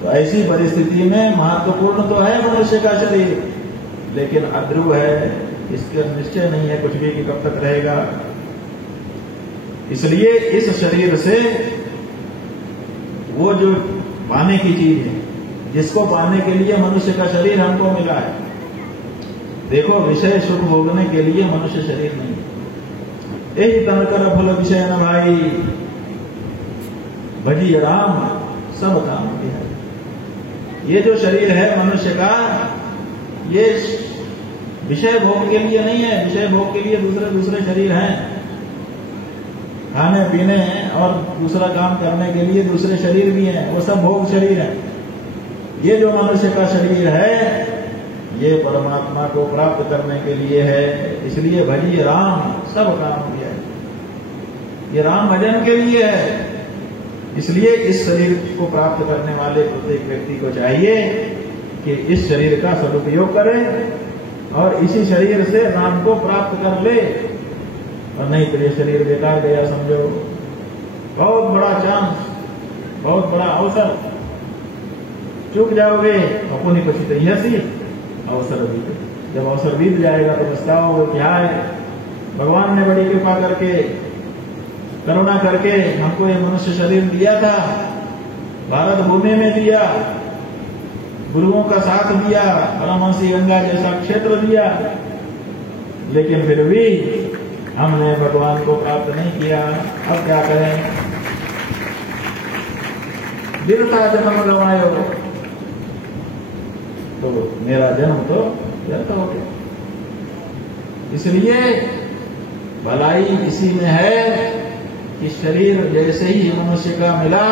तो ऐसी परिस्थिति में महत्वपूर्ण तो है मनुष्य का शरीर, लेकिन अध्रुव है, इसका निश्चय नहीं है कुछ भी कि कब तक रहेगा। इसलिए इस शरीर से वो जो पाने की चीज है, जिसको पाने के लिए मनुष्य का शरीर हमको मिला है। देखो विषय सुख भोगने के लिए मनुष्य शरीर नहीं, यही तन कर फल विषय न भाई भजी राम सब काम है। ये जो शरीर है मनुष्य का, ये विषय भोग के लिए नहीं है, विषय भोग के लिए दूसरे दूसरे शरीर हैं, खाने पीने और दूसरा काम करने के लिए दूसरे शरीर भी हैं, वो सब भोग शरीर है। ये जो मनुष्य का शरीर है ये परमात्मा को प्राप्त करने के लिए है, इसलिए भजिए राम सब काम किया है। ये राम भजन के लिए है। इसलिए इस शरीर को प्राप्त करने वाले प्रत्येक व्यक्ति को चाहिए कि इस शरीर का सदुपयोग करे और इसी शरीर से राम को प्राप्त कर ले, और नहीं तो ये शरीर बेकार गया समझो। बहुत बड़ा चांस, बहुत बड़ा अवसर, चूक जाओगे अपनी पछित सी अवसर बीते। जब अवसर बीत जाएगा तो पछताओगे क्या है। भगवान ने बड़ी कृपा करके, करुणा करके हमको ये मनुष्य शरीर दिया था, भारत भूमि में दिया, गुरुओं का साथ दिया, परमहंसी गंगा जैसा क्षेत्र दिया, लेकिन फिर भी हमने भगवान को प्राप्त नहीं किया। अब क्या करें। बिरता जन्म गंवायो, तो मेरा जन्म तो व्यर्थ हो गया। इसलिए भलाई इसी में है कि शरीर जैसे ही मनुष्य का मिला,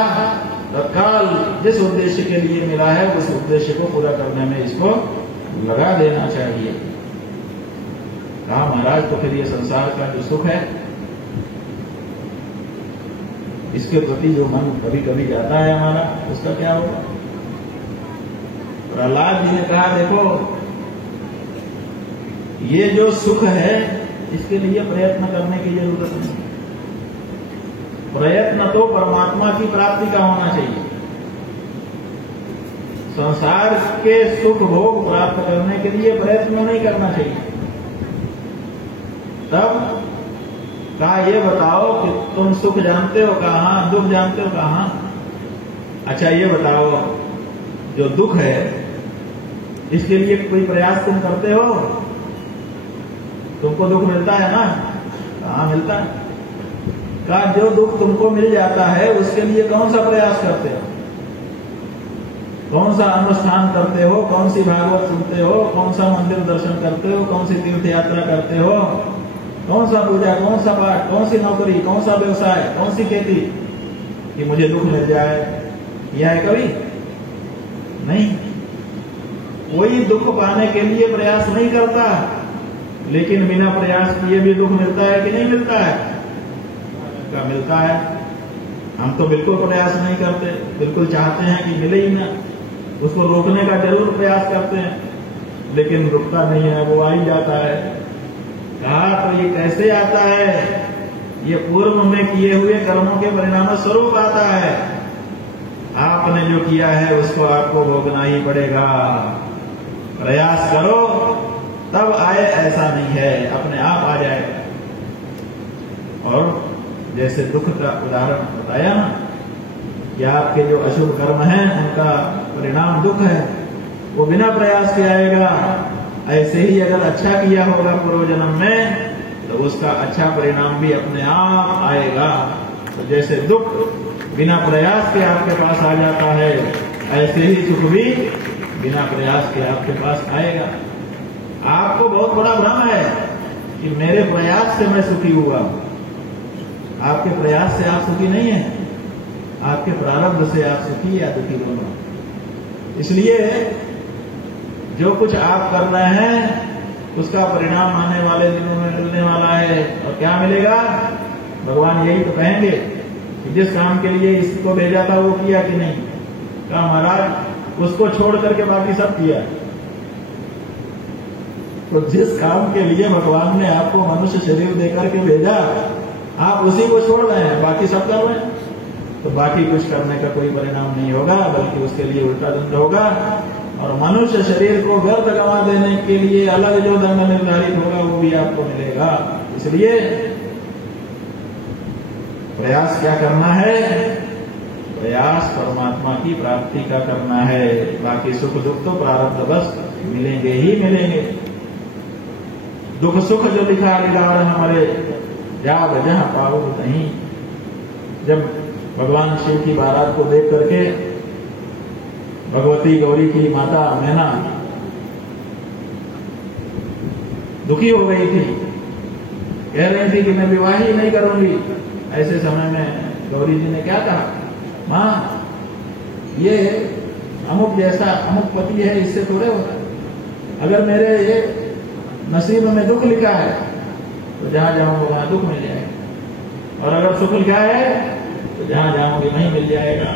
तत्काल जिस उद्देश्य के लिए मिला है उस उद्देश्य को पूरा करने में इसको लगा देना चाहिए। कहा महाराज तो फिर ये संसार का जो सुख है, इसके प्रति जो मन कभी कभी जाता है हमारा, उसका क्या होगा। प्रहलाद जी ने कहा देखो ये जो सुख है इसके लिए प्रयत्न करने की जरूरत नहीं। प्रयत्न तो परमात्मा की प्राप्ति का होना चाहिए। संसार के सुख भोग प्राप्त करने के लिए प्रयत्न नहीं करना चाहिए। तब कहा ये बताओ कि तुम सुख जानते हो कहाँ, दुख जानते हो कहाँ। अच्छा ये बताओ जो दुख है इसके लिए कोई प्रयास तुम करते हो। तुमको दुख मिलता है ना, कहाँ मिलता है। का जो दुख तुमको मिल जाता है उसके लिए कौन सा प्रयास करते हो, कौन सा अनुष्ठान करते हो, कौन सी भागवत सुनते हो, कौन सा मंदिर दर्शन करते हो, कौन सी तीर्थ यात्रा करते हो, कौन सा पूजा, कौन सा पाठ, कौन सी नौकरी, कौन सा व्यवसाय, कौन सी खेती कि मुझे दुख मिल जाए। यह है कभी नहीं। कोई दुख पाने के लिए प्रयास नहीं करता, लेकिन बिना प्रयास किए भी दुख मिलता है कि नहीं मिलता है। क्या मिलता है। हम तो बिल्कुल प्रयास नहीं करते, बिल्कुल चाहते हैं कि मिले ही ना, उसको रोकने का जरूर प्रयास करते हैं, लेकिन रुकता नहीं है, वो आ ही जाता है। कहा तो ये कैसे आता है, ये पूर्व में किए हुए कर्मों के परिणाम स्वरूप आता है। आपने जो किया है उसको आपको भोगना ही पड़ेगा। प्रयास करो तब आए ऐसा नहीं है, अपने आप आ जाएगा। और जैसे दुख का उदाहरण बताया ना कि आपके जो अशुभ कर्म हैं उनका परिणाम दुख है, वो बिना प्रयास के आएगा। ऐसे ही अगर अच्छा किया होगा पूर्व जन्म में तो उसका अच्छा परिणाम भी अपने आप आएगा। तो जैसे दुख बिना प्रयास के आपके पास आ जाता है, ऐसे ही सुख भी बिना प्रयास के आपके पास आएगा। आपको बहुत बड़ा भ्रम है कि मेरे प्रयास से मैं सुखी हुआ। आपके प्रयास से आप सुखी नहीं है, आपके प्रारब्ध से आप सुखी या दुखी दोनों। इसलिए जो कुछ आप कर रहे हैं उसका परिणाम आने वाले दिनों में मिलने वाला है। और क्या मिलेगा, भगवान यही तो कहेंगे कि जिस काम के लिए इसको भेजा था वो किया कि नहीं। कहा महाराज उसको छोड़ करके बाकी सब किया। तो जिस काम के लिए भगवान ने आपको मनुष्य शरीर देकर के भेजा, आप उसी को छोड़ रहे हैं, बाकी सब कर रहे हैं। तो बाकी कुछ करने का कोई परिणाम नहीं होगा, बल्कि उसके लिए उल्टा दंड होगा। और मनुष्य शरीर को व्यर्थ गंवा देने के लिए अलग जो दंड निर्धारित होगा वो भी आपको मिलेगा। इसलिए प्रयास क्या करना है, प्रयास परमात्मा की प्राप्ति का करना है। बाकी सुख दुख तो प्रारब्ध बस मिलेंगे ही मिलेंगे। दुख सुख जो लिखा लीलार हमारे जाग जहां पाओ नहीं। जब भगवान शिव की बारात को देख करके भगवती गौरी की माता मैना दुखी हो गई थी, कह रही थी कि मैं विवाह ही नहीं करूंगी। ऐसे समय में गौरी जी ने क्या कहा, मां ये अमुक जैसा अमुक पति है, इससे थोड़े होता। अगर मेरे ये नसीब में दुख लिखा है तो जहां जाऊंगा वहां दुख मिल जाएगा। और अगर सुख लिखा है तो जहां जाओगे वहीं मिल जाएगा।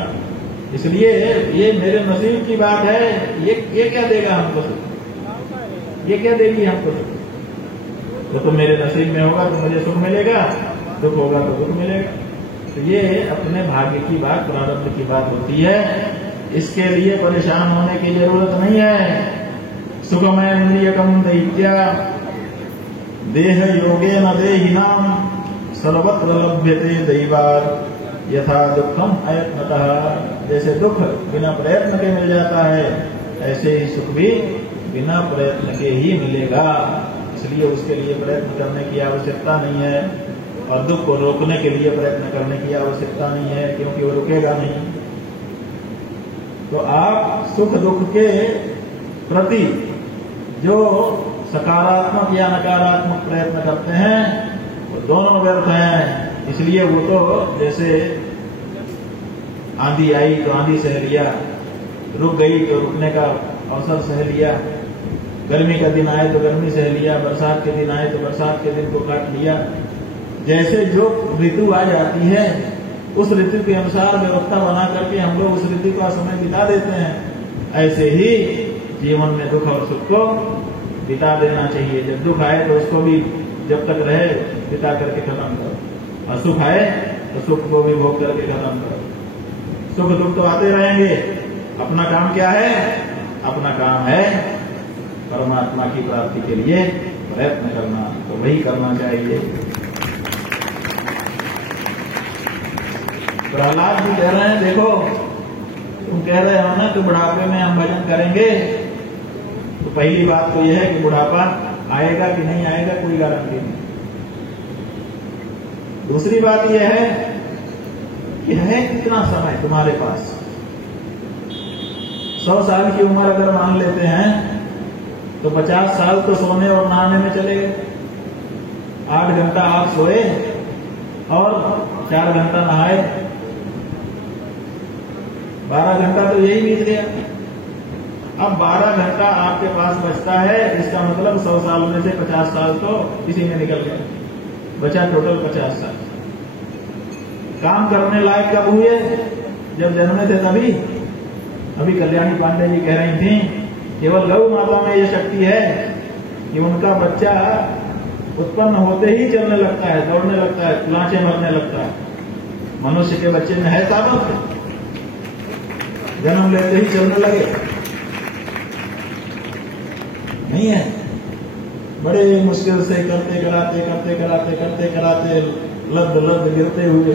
इसलिए ये मेरे नसीब की बात है। ये क्या देगा हमको सुख? ये क्या देगी हमको सुख? तो मेरे नसीब में होगा तो मुझे सुख मिलेगा, दुख होगा तो दुख मिलेगा। तो ये अपने भाग्य की बात, प्रारब्ध की बात होती है। इसके लिए परेशान होने की जरूरत नहीं है। सुखमय इंद्रियकम दैत्या देह योगे न देहिनाम सर्वत्र लभ्यते दैवात् यथा दुखम अयत्नतः। जैसे दुख बिना प्रयत्न के मिल जाता है, ऐसे ही सुख भी बिना प्रयत्न के ही मिलेगा। इसलिए उसके लिए प्रयत्न करने की आवश्यकता नहीं है, और दुख को रोकने के लिए प्रयत्न करने की आवश्यकता नहीं है, क्योंकि वो रुकेगा नहीं। तो आप सुख दुख के प्रति जो सकारात्मक या नकारात्मक प्रयत्न करते हैं वो दोनों व्यर्थ हैं। इसलिए वो तो जैसे आंधी आई तो आंधी सह लिया, रुक गई तो रुकने का अवसर सह लिया, गर्मी का दिन आए तो गर्मी सह लिया, बरसात के दिन आए तो बरसात के दिन को काट लिया। जैसे जो ऋतु आ जाती है उस ऋतु के अनुसार व्यवस्था बना करके हम लोग उस ऋतु का समय बिता देते हैं। ऐसे ही जीवन में दुख और सुख को बिता देना चाहिए। जब दुख आए तो उसको भी जब तक रहे बिता करके खत्म करो, और सुख आए तो सुख को भी भोग करके खत्म करो। सुख दुख तो आते रहेंगे। अपना काम क्या है? अपना काम है परमात्मा की प्राप्ति के लिए प्रयत्न करना, तो वही करना चाहिए। प्रहलाद जी कह रहे हैं, देखो तुम कह रहे हो ना कि बुढ़ापे में हम भजन करेंगे, तो पहली बात तो यह है कि बुढ़ापा आएगा कि नहीं आएगा कोई गारंटी नहीं। दूसरी बात यह है कि है कितना समय तुम्हारे पास। 100 साल की उम्र अगर मान लेते हैं तो 50 साल तो सोने और नहाने में चले गए। 8 घंटा आप सोए और 4 घंटा नहाए, 12 घंटा तो यही बीत गया। अब 12 घंटा आपके पास बचता है, इसका मतलब 100 साल में से 50 साल तो इसी में निकल गया, बचा टोटल 50 साल। काम करने लायक कब हुए? जब जन्मे थे तभी। अभी कल्याणी पांडे जी कह रही थी केवल गौ माता में ये शक्ति है कि उनका बच्चा उत्पन्न होते ही चलने लगता है, दौड़ने लगता है, लांचे मरने लगता है। मनुष्य के बच्चे में है ताकत, जन्म लेते ही चलने लगे नहीं है। बड़े मुश्किल से करते कराते लद गिरते हुए,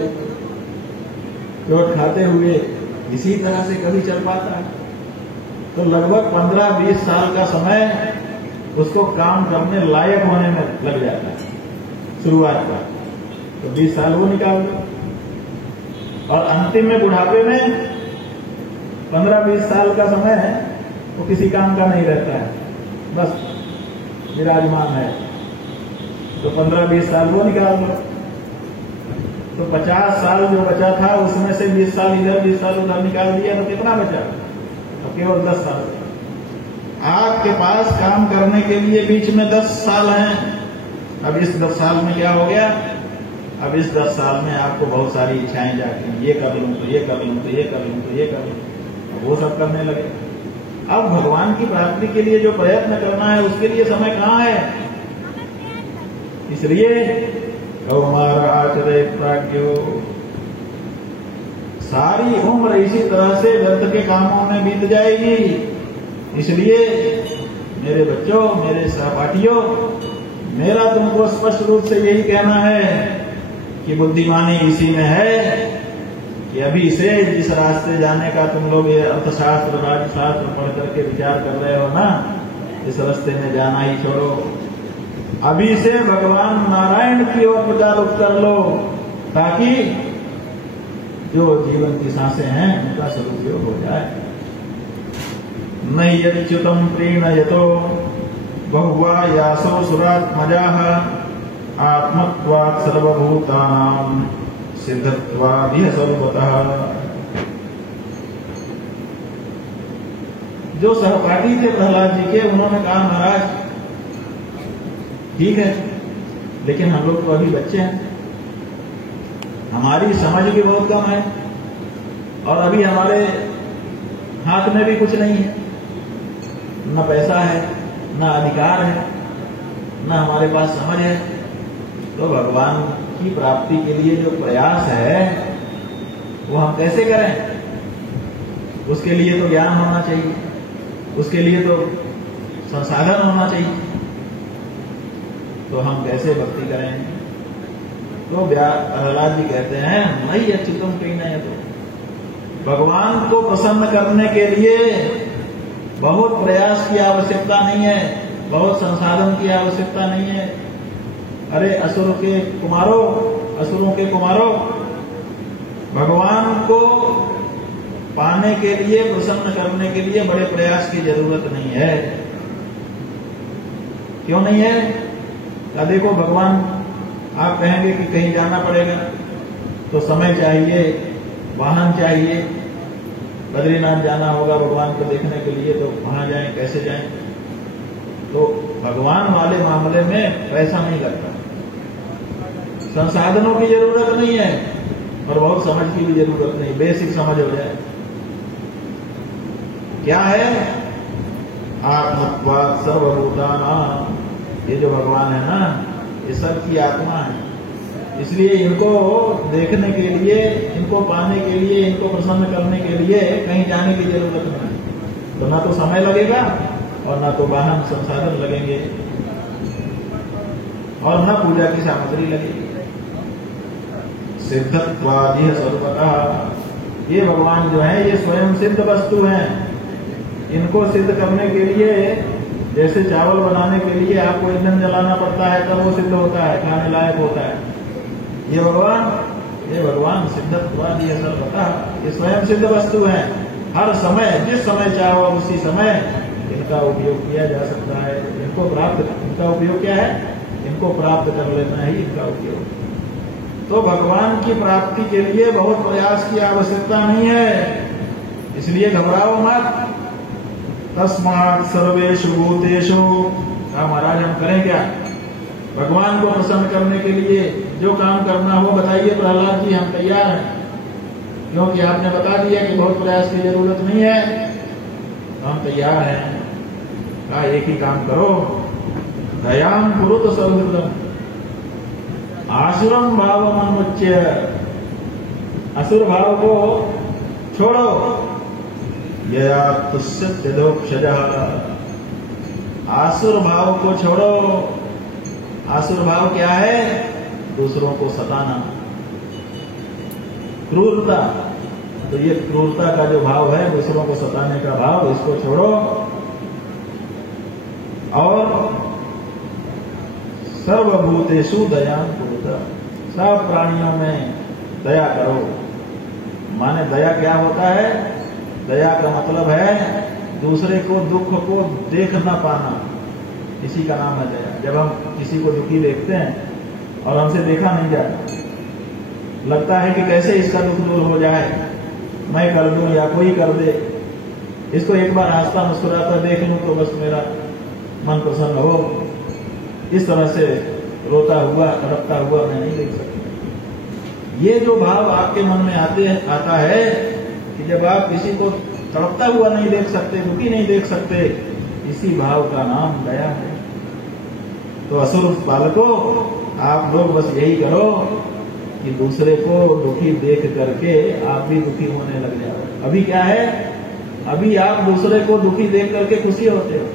चोट खाते हुए इसी तरह से कभी चल पाता है। तो लगभग 15-20 साल का समय उसको काम करने लायक होने में लग जाता है शुरुआत का, तो 20 साल वो निकाल दो। और अंतिम में बुढ़ापे में 15-20 साल का समय है वो किसी काम का नहीं रहता है, बस विराजमान है। तो 15-20 साल वो निकाल दो, तो 50 साल जो बचा था उसमें से 20 साल इधर 20 साल उधर निकाल दिया, तो कितना बचा? तो केवल 10 साल। आपके पास काम करने के लिए बीच में 10 साल हैं। अब इस 10 साल में क्या हो गया? अब इस 10 साल में आपको बहुत सारी इच्छाएं जाती हैं, ये कर लूं तो ये कर लूं तो ये कर लूं तो ये कर लूं, वो सब करने लगे। अब भगवान की प्राप्ति के लिए जो प्रयत्न करना है उसके लिए समय कहाँ है? इसलिए कौमार आचरे प्राज्ञो, सारी उम्र इसी तरह से व्यर्थ के कामों में बीत जाएगी। इसलिए मेरे बच्चों, मेरे सहपाठियों, मेरा तुमको स्पष्ट रूप से यही कहना है कि बुद्धिमानी इसी में है कि अभी से जिस रास्ते जाने का तुम लोग ये अर्थशास्त्र राजशास्त्र पढ़ करके विचार कर रहे हो ना, इस रास्ते में जाना ही छोड़ो। अभी से भगवान नारायण की ओर प्रचार कर लो, ताकि जो जीवन की सांसें हैं उनका सदुपयोग हो जाए। नहीं यच्युतम प्रीणयतो बहुवा यासो सुरात्मजाः आत्मत्वात् सर्वभूतानां सिद्धत्वादिह सर्वतः। जो सहपाठी थे प्रहलाद जी के, उन्होंने कहा महाराज ठीक है, लेकिन हम लोग तो अभी बच्चे हैं, हमारी समझ भी बहुत कम है और अभी हमारे हाथ में भी कुछ नहीं है, न पैसा है, न अधिकार है, न हमारे पास समझ है। तो भगवान की प्राप्ति के लिए जो प्रयास है वो हम कैसे करें? उसके लिए तो ज्ञान होना चाहिए, उसके लिए तो संसाधन होना चाहिए। तो हम कैसे भक्ति करें? तो प्रहलाद जी कहते हैं मई अच्युतम कहीं नहीं। तो भगवान को प्रसन्न करने के लिए बहुत प्रयास की आवश्यकता नहीं है, बहुत संसाधन की आवश्यकता नहीं है। अरे असुरों के कुमारों, भगवान को पाने के लिए, प्रसन्न करने के लिए बड़े प्रयास की जरूरत नहीं है। क्यों नहीं है? क्या देखो, भगवान आप कहेंगे कि कहीं जाना पड़ेगा तो समय चाहिए, वाहन चाहिए। बद्रीनाथ जाना होगा भगवान को देखने के लिए, तो वहां जाएं, कैसे जाएं? तो भगवान वाले मामले में पैसा नहीं लगता, संसाधनों की जरूरत नहीं है और बहुत समझ की भी जरूरत नहीं, बेसिक समझ हो जाए। क्या है? आत्मत्वात् सर्वभूतानां। ये जो भगवान है ना, ये सबकी आत्मा है। इसलिए इनको देखने के लिए, इनको पाने के लिए, इनको प्रसन्न करने के लिए कहीं जाने की जरूरत नहीं। तो ना तो समय लगेगा और ना तो वाहन संसाधन लगेंगे और ना पूजा की सामग्री लगेगी। सिद्धत्वादि सर्वतः। ये भगवान जो है ये स्वयं सिद्ध वस्तु हैं। इनको सिद्ध करने के लिए, जैसे चावल बनाने के लिए आपको ईंधन जलाना पड़ता है तब वो सिद्ध होता है, खाने लायक होता है। ये भगवान सिद्धत्वादि सर्वतः, ये स्वयं सिद्ध वस्तु है। हर समय, जिस समय चाहो उसी समय इनका उपयोग किया जा सकता है। इनका उपयोग क्या है? इनको प्राप्त कर लेना ही इनका उपयोग। तो भगवान की प्राप्ति के लिए बहुत प्रयास की आवश्यकता नहीं है, इसलिए घबराओ मत। तस्मात् सर्वेषु भूतेषु। महाराज हम करें क्या? भगवान को प्रसन्न करने के लिए जो काम करना हो बताइए प्रहलाद जी, हम तैयार हैं। क्योंकि आपने बता दिया कि बहुत प्रयास की जरूरत नहीं है, तो हम तैयार हैं। कहा एक ही काम करो, दयाम कुरुत सर्वहृदयम् आसुरम भावमनुमुच्य। असुर भाव को छोड़ो। यया तुष्यते दोक्षजः। आसुर भाव को छोड़ो। आसुर भाव क्या है? दूसरों को सताना, क्रूरता। तो ये क्रूरता का जो भाव है, दूसरों को सताने का भाव, इसको छोड़ो। और सर्वभूतेषु दयां कुरुत। सब प्राणियों में दया करो। माने दया क्या होता है? दया का मतलब है दूसरे को दुख को देख न पाना, इसी का नाम है दया। जब हम किसी को दुखी देखते हैं और हमसे देखा नहीं जाता, लगता है कि कैसे इसका दुख दूर हो जाए, मैं कर दूं या कोई कर दे, इसको एक बार हंसता मुस्कुराता देख लूं तो बस मेरा मन प्रसन्न हो। इस तरह से रोता हुआ, तड़पता हुआ मैं नहीं देख सकता। ये जो भाव आपके मन में आता है कि जब आप किसी को तड़पता हुआ नहीं देख सकते, दुखी नहीं देख सकते, इसी भाव का नाम दया है। तो असुर बालकों, आप लोग बस यही करो कि दूसरे को दुखी देख करके आप भी दुखी होने लग जाओ। अभी क्या है? अभी आप दूसरे को दुखी देख करके खुशी होते हो।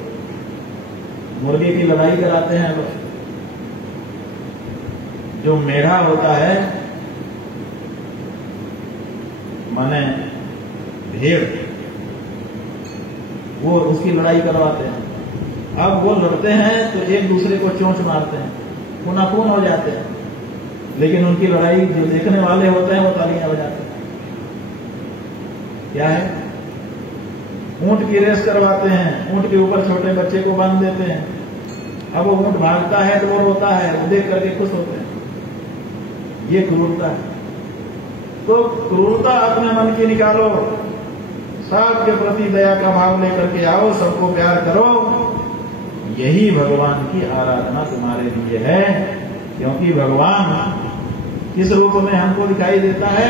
मुर्गे की लड़ाई कराते हैं लोग। जो मेढ़ा होता है, माने भेड़, वो उसकी लड़ाई करवाते हैं। अब वो लड़ते हैं तो एक दूसरे को चोंच मारते हैं, खूनाखून हो जाते हैं, लेकिन उनकी लड़ाई जो देखने वाले होते हैं वो तालियां बजाते हैं। क्या है? ऊंट की रेस करवाते हैं, ऊंट के ऊपर छोटे बच्चे को बांध देते हैं। अब वो ऊंट भागता है तो वो रोता है, वो देख करके खुश होते हैं। ये क्रूरता है। तो क्रूरता अपने मन की निकालो, सबके प्रति दया का भाव लेकर के आओ, सबको प्यार करो। यही भगवान की आराधना तुम्हारे लिए है, क्योंकि भगवान किस रूप में हमको दिखाई देता है?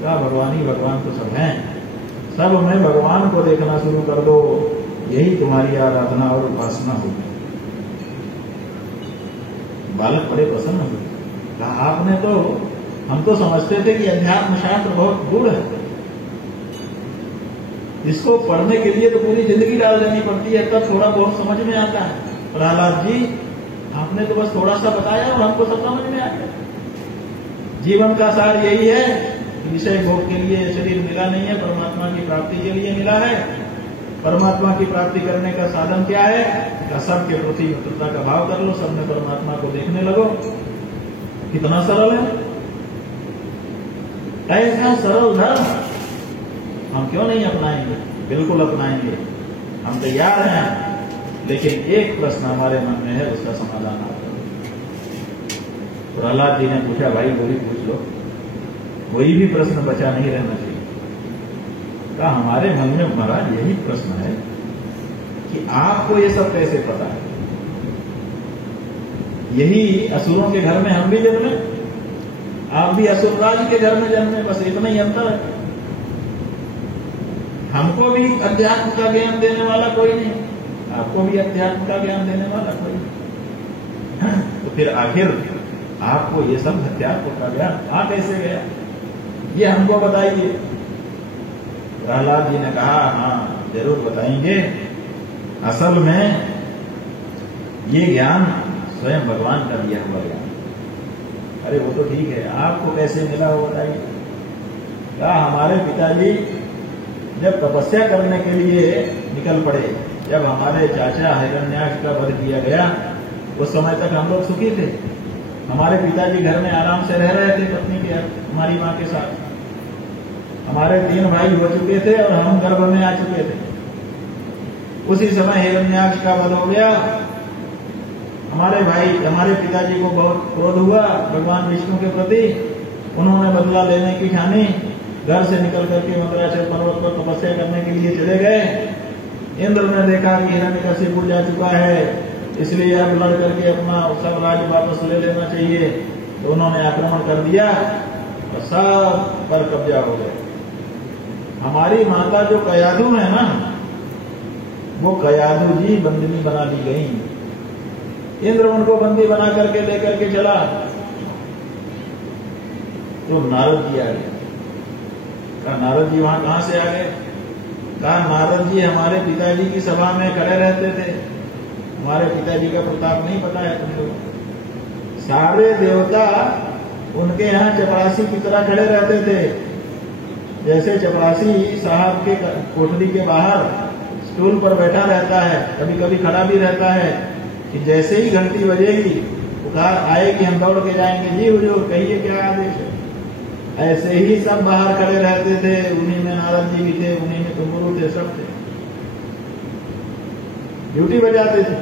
क्या भगवान ही भगवान तो सब हैं, सब में भगवान को देखना शुरू कर दो, यही तुम्हारी आराधना और उपासना होगी। बालक बड़े प्रसन्न हुए, कहा आपने तो, हम तो समझते थे कि अध्यात्म शास्त्र बहुत गूढ़ है, इसको पढ़ने के लिए तो पूरी जिंदगी डाल देनी पड़ती है, तब थोड़ा बहुत समझ में आता है। प्रहलाद जी, आपने तो बस थोड़ा सा बताया और हमको सब समझ में आ गया। जीवन का सार यही है, विषय भोग के लिए शरीर मिला नहीं है, परमात्मा की प्राप्ति के लिए मिला है। परमात्मा की प्राप्ति करने का साधन क्या है? सबके प्रति मित्रता का भाव कर लो, सब में परमात्मा को देखने लगो। कितना सरल है, ऐसा सरल धर्म हम क्यों नहीं अपनाएंगे? बिल्कुल अपनाएंगे, हम तैयार हैं। लेकिन एक प्रश्न हमारे मन में है, उसका समाधान आप करो। प्रहलाद जी ने पूछा, भाई वही पूछ लो, वही भी प्रश्न बचा नहीं रहना चाहिए। कहा हमारे मन में महाराज यही प्रश्न है कि आपको ये सब कैसे पता है? यही असुरों के घर में हम भी जन्मे, आप भी असुरराज के घर में जन्मे, बस इतना ही अंतर है। हमको भी अध्यात्म का ज्ञान देने वाला कोई नहीं, आपको भी अध्यात्म का ज्ञान देने वाला कोई नहीं। तो फिर आखिर आपको ये सब अध्यात्म का ज्ञान आ कैसे गया, ये हमको बताइए। प्रहलाद जी ने कहा, हाँ जरूर बताएंगे। असल में ये ज्ञान स्वयं भगवान का दिया हुआ ज्ञान। अरे वो तो ठीक है, आपको कैसे मिला वो बताइए। कहा हमारे पिताजी जब तपस्या करने के लिए निकल पड़े, जब हमारे चाचा हिरण्याक्ष का वध किया गया, उस समय तक हम लोग सुखी थे। हमारे पिताजी घर में आराम से रह रहे थे पत्नी के, हमारी माँ के साथ। हमारे 3 भाई हो चुके थे और हम गर्भ में आ चुके थे। उसी समय हिरण्याक्ष का वध हो गया। हमारे पिताजी को बहुत क्रोध हुआ भगवान विष्णु के प्रति। उन्होंने बदला लेने की ठानी, घर से निकल करके मंदराचल पर्वत पर तपस्या करने के लिए चले गए। इंद्र ने देखा कि हिरण्यकशिपु जा चुका है, इसलिए अब लड़ करके अपना सब राज्य वापस ले लेना चाहिए। तो उन्होंने आक्रमण कर दिया और सब पर कब्जा हो गया। हमारी माता जो कयाधु है ना, वो कयाधु जी बंदिनी बना दी गई। इंद्र उनको बंदी बना करके लेकर के चला। तो नारद जी आ गए। कहा नारद जी वहां कहां से आ गए? कहा नारद जी हमारे पिताजी की सभा में खड़े रहते थे। हमारे पिताजी का प्रताप नहीं पता है तुमको? सारे देवता उनके यहाँ चपरासी की तरह खड़े रहते थे। जैसे चपरासी साहब के कोठरी के बाहर स्टूल पर बैठा रहता है, कभी कभी खड़ा भी रहता है, कि जैसे ही घंटी बजेगी, पुकार आएगी, हम दौड़ के जाएंगे, जी हुजूर कहिए क्या आदेश है। ऐसे ही सब बाहर खड़े रहते थे। उन्हीं में नारद जी भी थे, उन्हीं में तो गुरु थे, सब थे, ड्यूटी बजाते थे।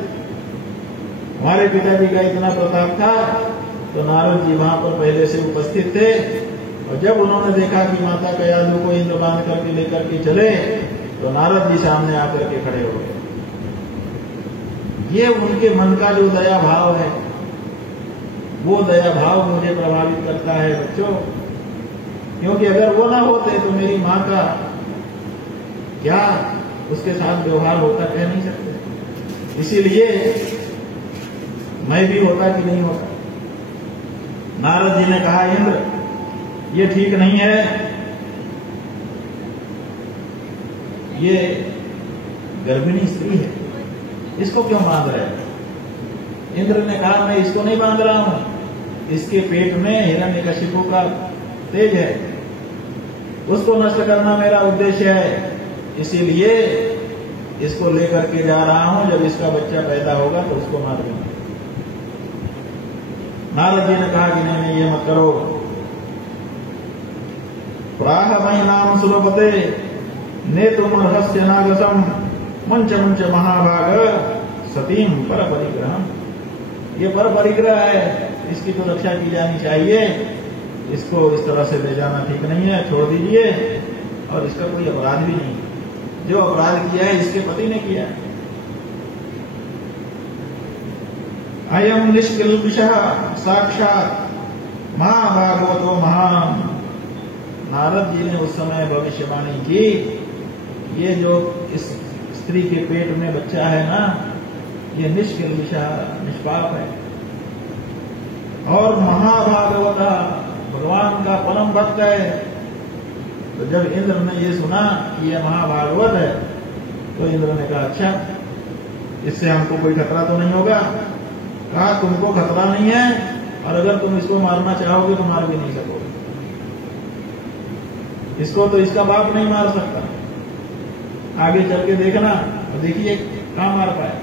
हमारे पिताजी का इतना प्रताप था तो नारद जी वहां पर पहले से उपस्थित थे। और जब उन्होंने देखा कि माता कयाधु को इंद्र बांध करके लेकर के चले, तो नारद जी सामने आकर के खड़े हो गए। ये उनके मन का जो दया भाव है, वो दया भाव मुझे प्रभावित करता है बच्चों। क्योंकि अगर वो ना होते तो मेरी माँ का क्या उसके साथ व्यवहार होता कह नहीं सकते। इसीलिए मैं भी होता कि नहीं होता। नारद जी ने कहा इंद्र ये ठीक नहीं है, ये गर्भिणी स्त्री है, इसको क्यों बांध रहे हैं? इंद्र ने कहा मैं इसको नहीं बांध रहा हूं, इसके पेट में हिरण्यकशिपु का तेज है, उसको नष्ट करना मेरा उद्देश्य है। इसीलिए इसको लेकर के जा रहा हूं, जब इसका बच्चा पैदा होगा तो उसको मार दूंगा। नारद जी ने कहा कि नहीं ये मत करो। प्राह मई नाम सुलभते ने तुम रहस्य नागसम मंच मंच महाभाग सतीम पर परिग्रह। ये पर परिग्रह है, इसकी तो रक्षा की जानी चाहिए। इसको इस तरह से ले जाना ठीक नहीं है, छोड़ दीजिए। और इसका कोई अपराध भी नहीं, जो अपराध किया है इसके पति ने किया है। अयम निष्किल्बिषः साक्षात् महाभागवतो महान। नारद जी ने उस समय भविष्यवाणी की, ये जो इस स्त्री के पेट में बच्चा है ना, ये निष्कल्मषा निष्पाप है और महाभागवता, भगवान का परम भक्त है। तो जब इंद्र ने ये सुना कि यह महाभागवत है, तो इंद्र ने कहा अच्छा, इससे हमको कोई खतरा तो नहीं होगा। कहा तुमको खतरा नहीं है, और अगर तुम इसको मारना चाहोगे तो मार भी नहीं सकोगे। इसको तो इसका बाप नहीं मार सकता। आगे चल के देखना, और देखिए कहां मार पाया।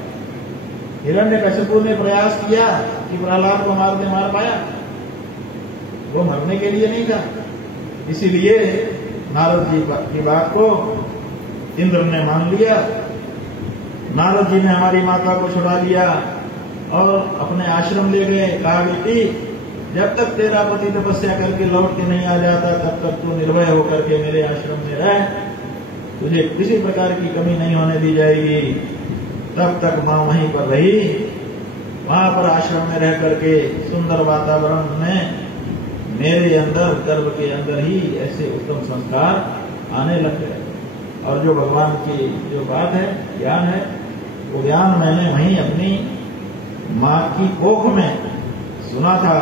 हिरण्यकशिपु ने प्रयास किया कि प्रहलाद को मार पाया, वो मरने के लिए नहीं था। इसीलिए नारद जी की बात को इंद्र ने मान लिया। नारद जी ने हमारी माता को छुड़ा लिया और अपने आश्रम ले गए। कहा बेटी, जब तक तेरा पति तपस्या करके लौट के नहीं आ जाता, तब तक तू निर्भय होकर के मेरे आश्रम में रह, तुझे किसी प्रकार की कमी नहीं होने दी जाएगी। तब तक मां वहीं पर रही। वहां पर आश्रम में रह करके सुंदर वातावरण में मेरे अंदर, गर्भ के अंदर ही ऐसे उत्तम संस्कार आने लग गए। और जो भगवान की जो बात है, ज्ञान है, वो ज्ञान मैंने वहीं अपनी मां की कोख में सुना था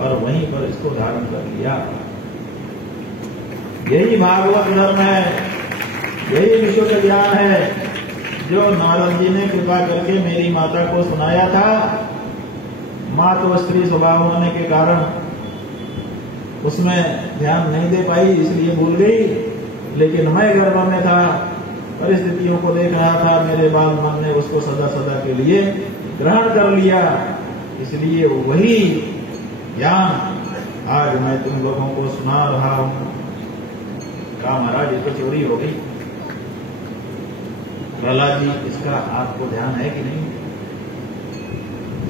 और वहीं पर इसको धारण कर लिया। यही भागवत धर्म है, यही विशुद्ध ज्ञान है जो नारद जी ने कृपा करके मेरी माता को सुनाया था। मां तो स्त्री स्वभाव होने के कारण उसमें ध्यान नहीं दे पाई, इसलिए भूल गई। लेकिन मैं गर्भ में था, परिस्थितियों को देख रहा था, मेरे बाल मन ने उसको सदा सदा के लिए ग्रहण कर लिया। इसलिए वही ज्ञान आज मैं तुम लोगों को सुना रहा हूं। कहा महाराज ये तो चोरी हो गई। प्रहलाद जी, इसका आपको ध्यान है कि नहीं?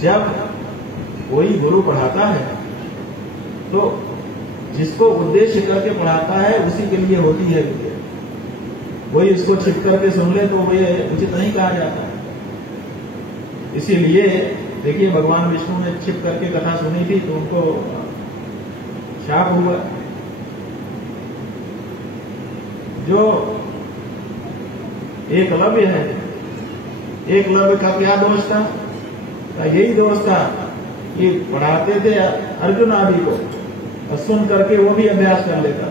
जब कोई गुरु पढ़ाता है तो जिसको उद्देश्य करके पढ़ाता है उसी के लिए होती है विद्या। कोई इसको छिप करके सुन ले तो वे उचित नहीं कहा जाता। इसीलिए देखिए, भगवान विष्णु ने छिप करके कथा सुनी थी तो उनको शाप हुआ। जो एकलव्य है, एकलव्य का क्या दोष था? यही दोष था कि पढ़ाते थे अर्जुन आदि को, और सुन करके वो भी अभ्यास कर लेता,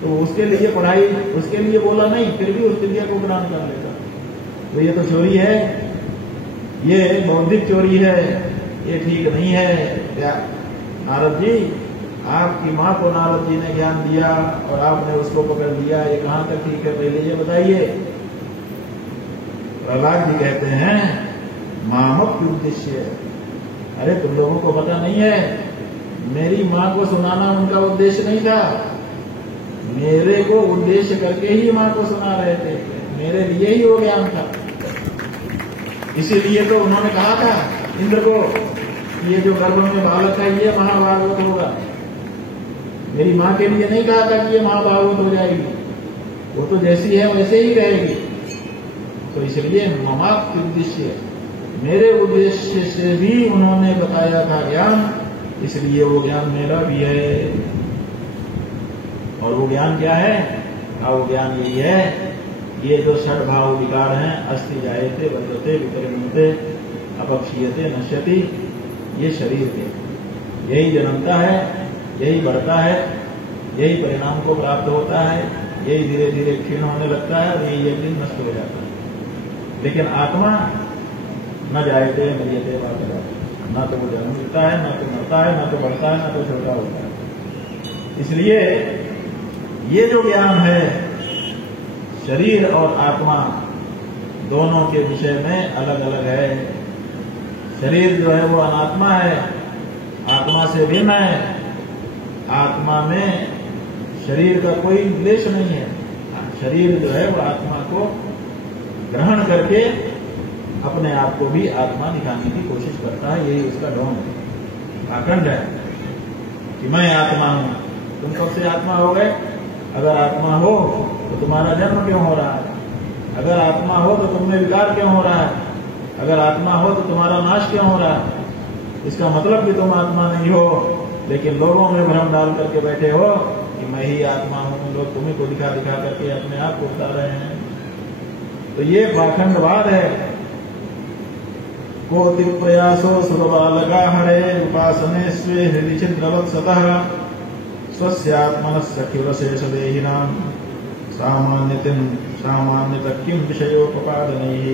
तो उसके लिए पढ़ाई, उसके लिए बोला नहीं, फिर भी उस विद्या को ग्रहण कर लेता। तो ये तो चोरी है, ये बौद्धिक चोरी है, ये ठीक नहीं है। नारद जी, आपकी मां को नारद जी ने ज्ञान दिया और आपने उसको पकड़ लिया, ये कहां तक ठीक है? पहले ये बताइए। प्रहलाद जी कहते हैं मामक उद्देश्य। अरे तुम लोगों को पता नहीं है, मेरी मां को सुनाना उनका उद्देश्य नहीं था। मेरे को उद्देश्य करके ही मां को सुना रहे थे, मेरे लिए ही वो ज्ञान था। इसीलिए तो उन्होंने कहा था इंद्र को, ये जो गर्भ में बालक है ये महाभागवत होगा। मेरी मां के लिए नहीं कहा था कि ये महाभागवत हो जाएगी, वो तो जैसी है वैसे ही रहेगी। तो इसलिए ममाप्त उद्देश्य, मेरे उद्देश्य से भी उन्होंने बताया था ज्ञान, इसलिए वो ज्ञान मेरा भी है। और वो ज्ञान क्या है? वो ज्ञान यही है, ये जो षड भाव विकार हैं, अस्थि जायते, वर्तते, विपरिणमते, अपक्षीयते, नश्यति, ये शरीर के, यही जन्मता है, यही बढ़ता है, यही परिणाम को प्राप्त होता है, यही धीरे धीरे क्षीण होने लगता है और यही एक दिन नष्ट हो जाता है। लेकिन आत्मा न जायते मरियते वापस, न तो वो जन्म लेता है, न तो मरता है, न तो बढ़ता है, न तो छोटा होता है। इसलिए ये जो ज्ञान है शरीर और आत्मा दोनों के विषय में अलग अलग है। शरीर जो है वो अनात्मा है, आत्मा से भिन्न है। आत्मा में शरीर का कोई द्वेष नहीं है। शरीर जो है वो आत्मा को ग्रहण करके अपने आप को भी आत्मा दिखाने की कोशिश करता है, यही उसका ढोंग है, आखंड है कि मैं आत्मा हूं। तुम कब से आत्मा हो गए? अगर आत्मा हो तो तुम्हारा जन्म क्यों हो रहा है? अगर आत्मा हो तो तुम में विकार क्यों हो रहा है? अगर आत्मा हो तो तुम्हारा नाश क्यों हो रहा है? इसका मतलब कि तुम आत्मा नहीं हो, लेकिन लोगों में भ्रम डाल करके बैठे हो कि मैं ही आत्मा हूं, लोग तुम्हें को दिखा दिखा करके अपने आप को बता रहे हैं। तो ये पाखंडवाद है। कोटि प्रयासो सुरबालका हरे उपासने स्वे हृदय छिद्रवत्सतः स्वस्यात्मनः सखिवशेष देहिनां सामान्यतः किम विषयोपपादनैः।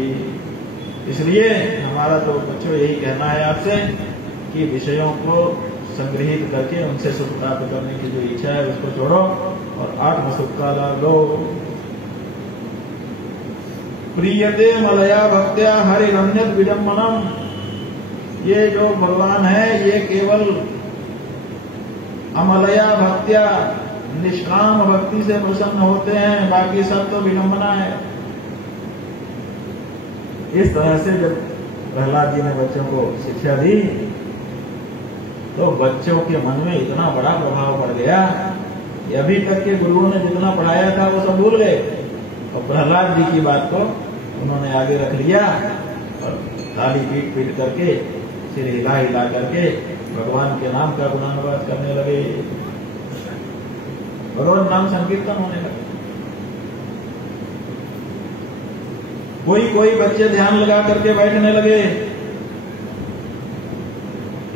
इसलिए हमारा तो बच्चों यही कहना है आपसे कि विषयों को संग्रहित करके उनसे सुख प्राप्त करने की जो इच्छा है उसको छोड़ो और आत्म सुख का लाभ लो। प्रियते मलया भक्त्या हरिरन्यत विडम्बनम। ये जो भगवान है ये केवल अमलया भक्त्या निष्काम भक्ति से प्रसन्न होते हैं, बाकी सब तो विडम्बना है। इस तरह से जब प्रहलाद जी ने बच्चों को शिक्षा दी तो बच्चों के मन में इतना बड़ा प्रभाव पड़ गया कि अभी तक के गुरुओं ने जितना पढ़ाया था वो सब भूल गए और प्रहलाद जी की बात को उन्होंने आगे रख लिया और ताली पीट पीट करके सिर हिला हिला करके भगवान के नाम का गुणानुवाद करने लगे, भगवान नाम संकीर्तन होने लगे। कोई कोई बच्चे ध्यान लगा करके बैठने लगे।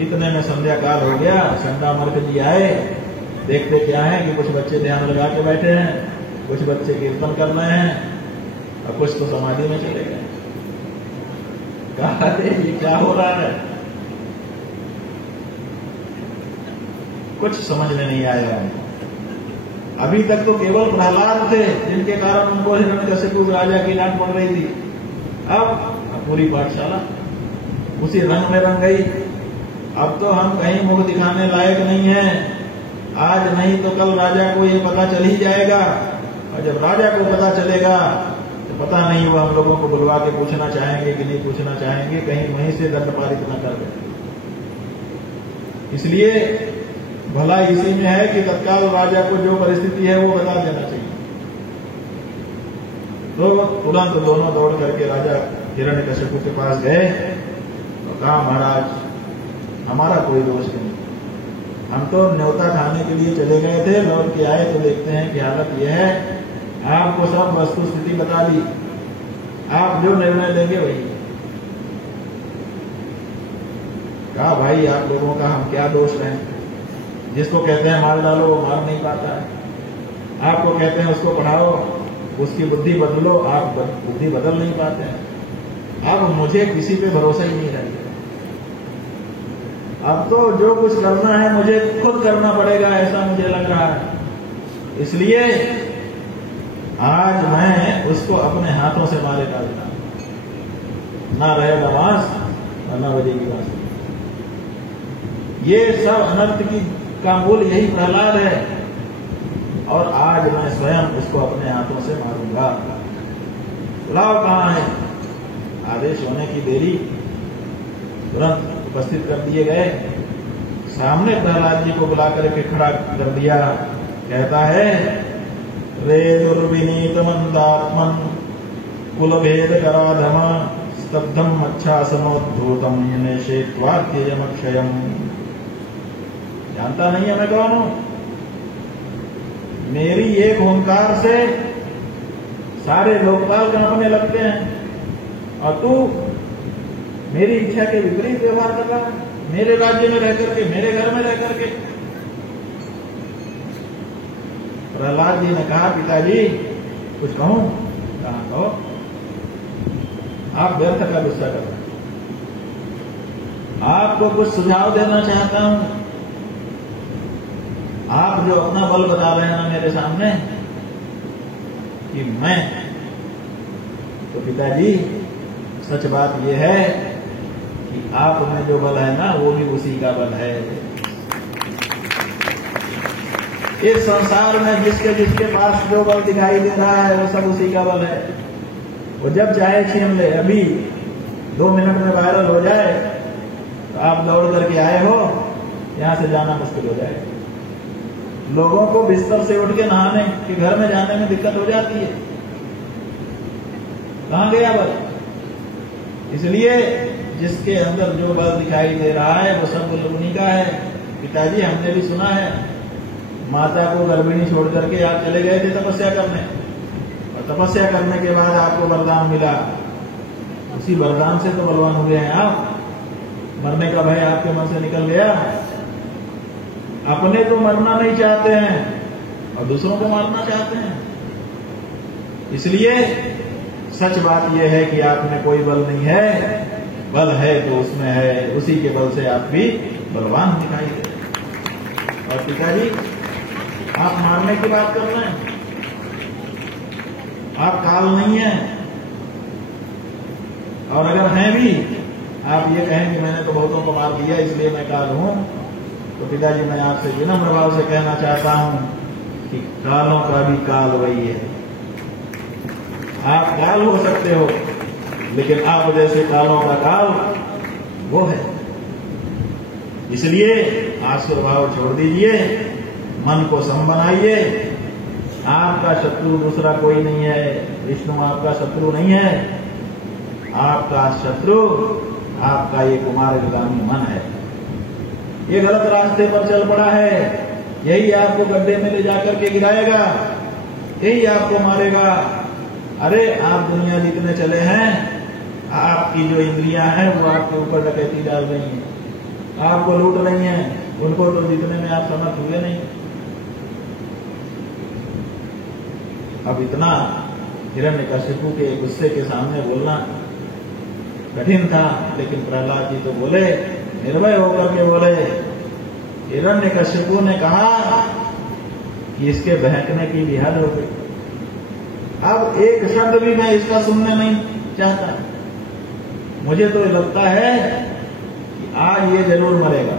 इतने में संध्या काल हो गया, चंडामर्क जी आए, देखते क्या है कि कुछ बच्चे ध्यान लगा के बैठे हैं, कुछ बच्चे कीर्तन कर रहे हैं और कुछ तो समाधि में चले गए। कहा ये क्या हो रहा है, कुछ समझ में नहीं आया। अभी तक तो केवल प्रहलाद थे जिनके कारण उनको हिरण्यकशिपु राजा की डांट पड़ रही थी। अब पूरी पाठशाला उसी रंग में रंग गई। अब तो हम कहीं मुख दिखाने लायक नहीं है। आज नहीं तो कल राजा को ये पता चल ही जाएगा और जब राजा को पता चलेगा तो पता नहीं वो हम लोगों को बुलवा के पूछना चाहेंगे कि नहीं पूछना चाहेंगे, कहीं वहीं से दंड पारित न कर दे। इसलिए भला इसी में है कि तत्काल राजा को जो परिस्थिति है वो बता देना चाहिए। तो तुरंत दोनों दौड़ करके राजा हिरण्यकशिपु के पास गए और कहा महाराज हमारा कोई दोष नहीं, हम तो न्योता खाने के लिए चले गए थे, लौट के आए तो देखते हैं कि हालत यह है। आपको सब वस्तु स्थिति बता दी, आप जो निर्णय लेंगे वही। कहा भाई आप लोगों का हम क्या दोष रहे हैं, जिसको कहते हैं मार डालो वो मार नहीं पाता है, आपको कहते हैं उसको पढ़ाओ उसकी बुद्धि बदलो, आप बुद्धि बदल नहीं पाते हैं। अब मुझे किसी पे भरोसा ही नहीं रह गया। अब तो जो कुछ करना है मुझे खुद करना पड़ेगा, ऐसा मुझे लग रहा है। इसलिए आज मैं उसको अपने हाथों से मारे डालता, ना रहेगा बांस और ना बजेगी बांसुरी। ये सब अनर्थ की का मूल यही प्रहलाद है और आज मैं स्वयं उसको अपने हाथों से मारूंगा। बुलाओ कहां है। आदेश होने की देरी, तुरंत उपस्थित कर दिए गए। सामने प्रहलाद जी को बुला करके खड़ा कर दिया। कहता है रे दुर्विनीत मंदात्मन कुल भेद कराधम स्तब्धम अच्छासनोद्धूतम यमेशेत्वाद्ययमक्षयम्। जानता नहीं है मैं कौन हूं। मेरी एक ओंकार से सारे लोकपाल कांपने लगते हैं और तू मेरी इच्छा के विपरीत व्यवहार कर रहा है, मेरे राज्य में रह करके, मेरे घर में रह करके। प्रहलाद जी ने कहा पिताजी कुछ कहूं। कहा कहो। आप व्यर्थ का गुस्सा कर रहे हैं, आपको कुछ सुझाव देना चाहता हूं। आप जो अपना बल बता रहे हैं ना मेरे सामने कि मैं, तो पिताजी सच बात यह है कि आप में जो बल है ना वो भी उसी का बल है। इस संसार में जिसके जिसके पास जो बल दिखाई दे रहा है वो सब उसी का बल है। वो जब चाहे छीन ले। अभी 2 मिनट में वायरल हो जाए तो आप दौड़ करके आए हो, यहां से जाना मुश्किल हो जाए। लोगों को बिस्तर से उठ के नहाने के घर में जाने में दिक्कत हो जाती है। कहां गया बल? इसलिए जिसके अंदर जो बल दिखाई दे रहा है वो सब बल उन्हीं का है। पिताजी हमने भी सुना है माता को गर्भिणी छोड़ करके आप चले गए थे तपस्या करने, और तपस्या करने के बाद आपको वरदान मिला, उसी वरदान से तो बलवान हो गए हैं आप। मरने का भय आपके मन से निकल गया। अपने तो मरना नहीं चाहते हैं और दूसरों को मारना चाहते हैं। इसलिए सच बात यह है कि आप में कोई बल नहीं है, बल है तो उसमें है, उसी के बल से आप भी बलवान दिखाई दे। और पिताजी आप मारने की बात कर रहे हैं, आप काल नहीं है, और अगर हैं भी आप ये कहें कि मैंने तो बहुतों को मार दिया इसलिए मैं काल हूं, तो पिताजी मैं आपसे विनम्र भाव से कहना चाहता हूं कि कालों का भी काल वही है। आप काल हो सकते हो, लेकिन आप जैसे कालों का काल वो है। इसलिए आसुर भाव छोड़ दीजिए, मन को सम बनाइए। आपका शत्रु दूसरा कोई नहीं है, विष्णु आपका शत्रु नहीं है। आपका शत्रु आपका ये कुमारगामी मन है। ये गलत रास्ते पर चल पड़ा है, यही आपको गड्ढे में ले जाकर के गिराएगा, यही आपको मारेगा। अरे आप दुनिया जीतने चले हैं, आपकी जो इंद्रियां हैं वो आपके ऊपर डकैती डाल रही हैं, आपको लूट रही हैं, उनको तो जीतने में आप समर्थ हुए नहीं। अब इतना हिरण्यकशिपु के गुस्से के सामने बोलना कठिन था, लेकिन प्रहलाद जी तो बोले, निर्भय होकर के बोले। हिरण्यकशिपु ने कहा कि इसके बहकने की भी हद हो गई, अब एक शब्द भी मैं इसका सुनने नहीं चाहता। मुझे तो लगता है कि आज ये जरूर मरेगा,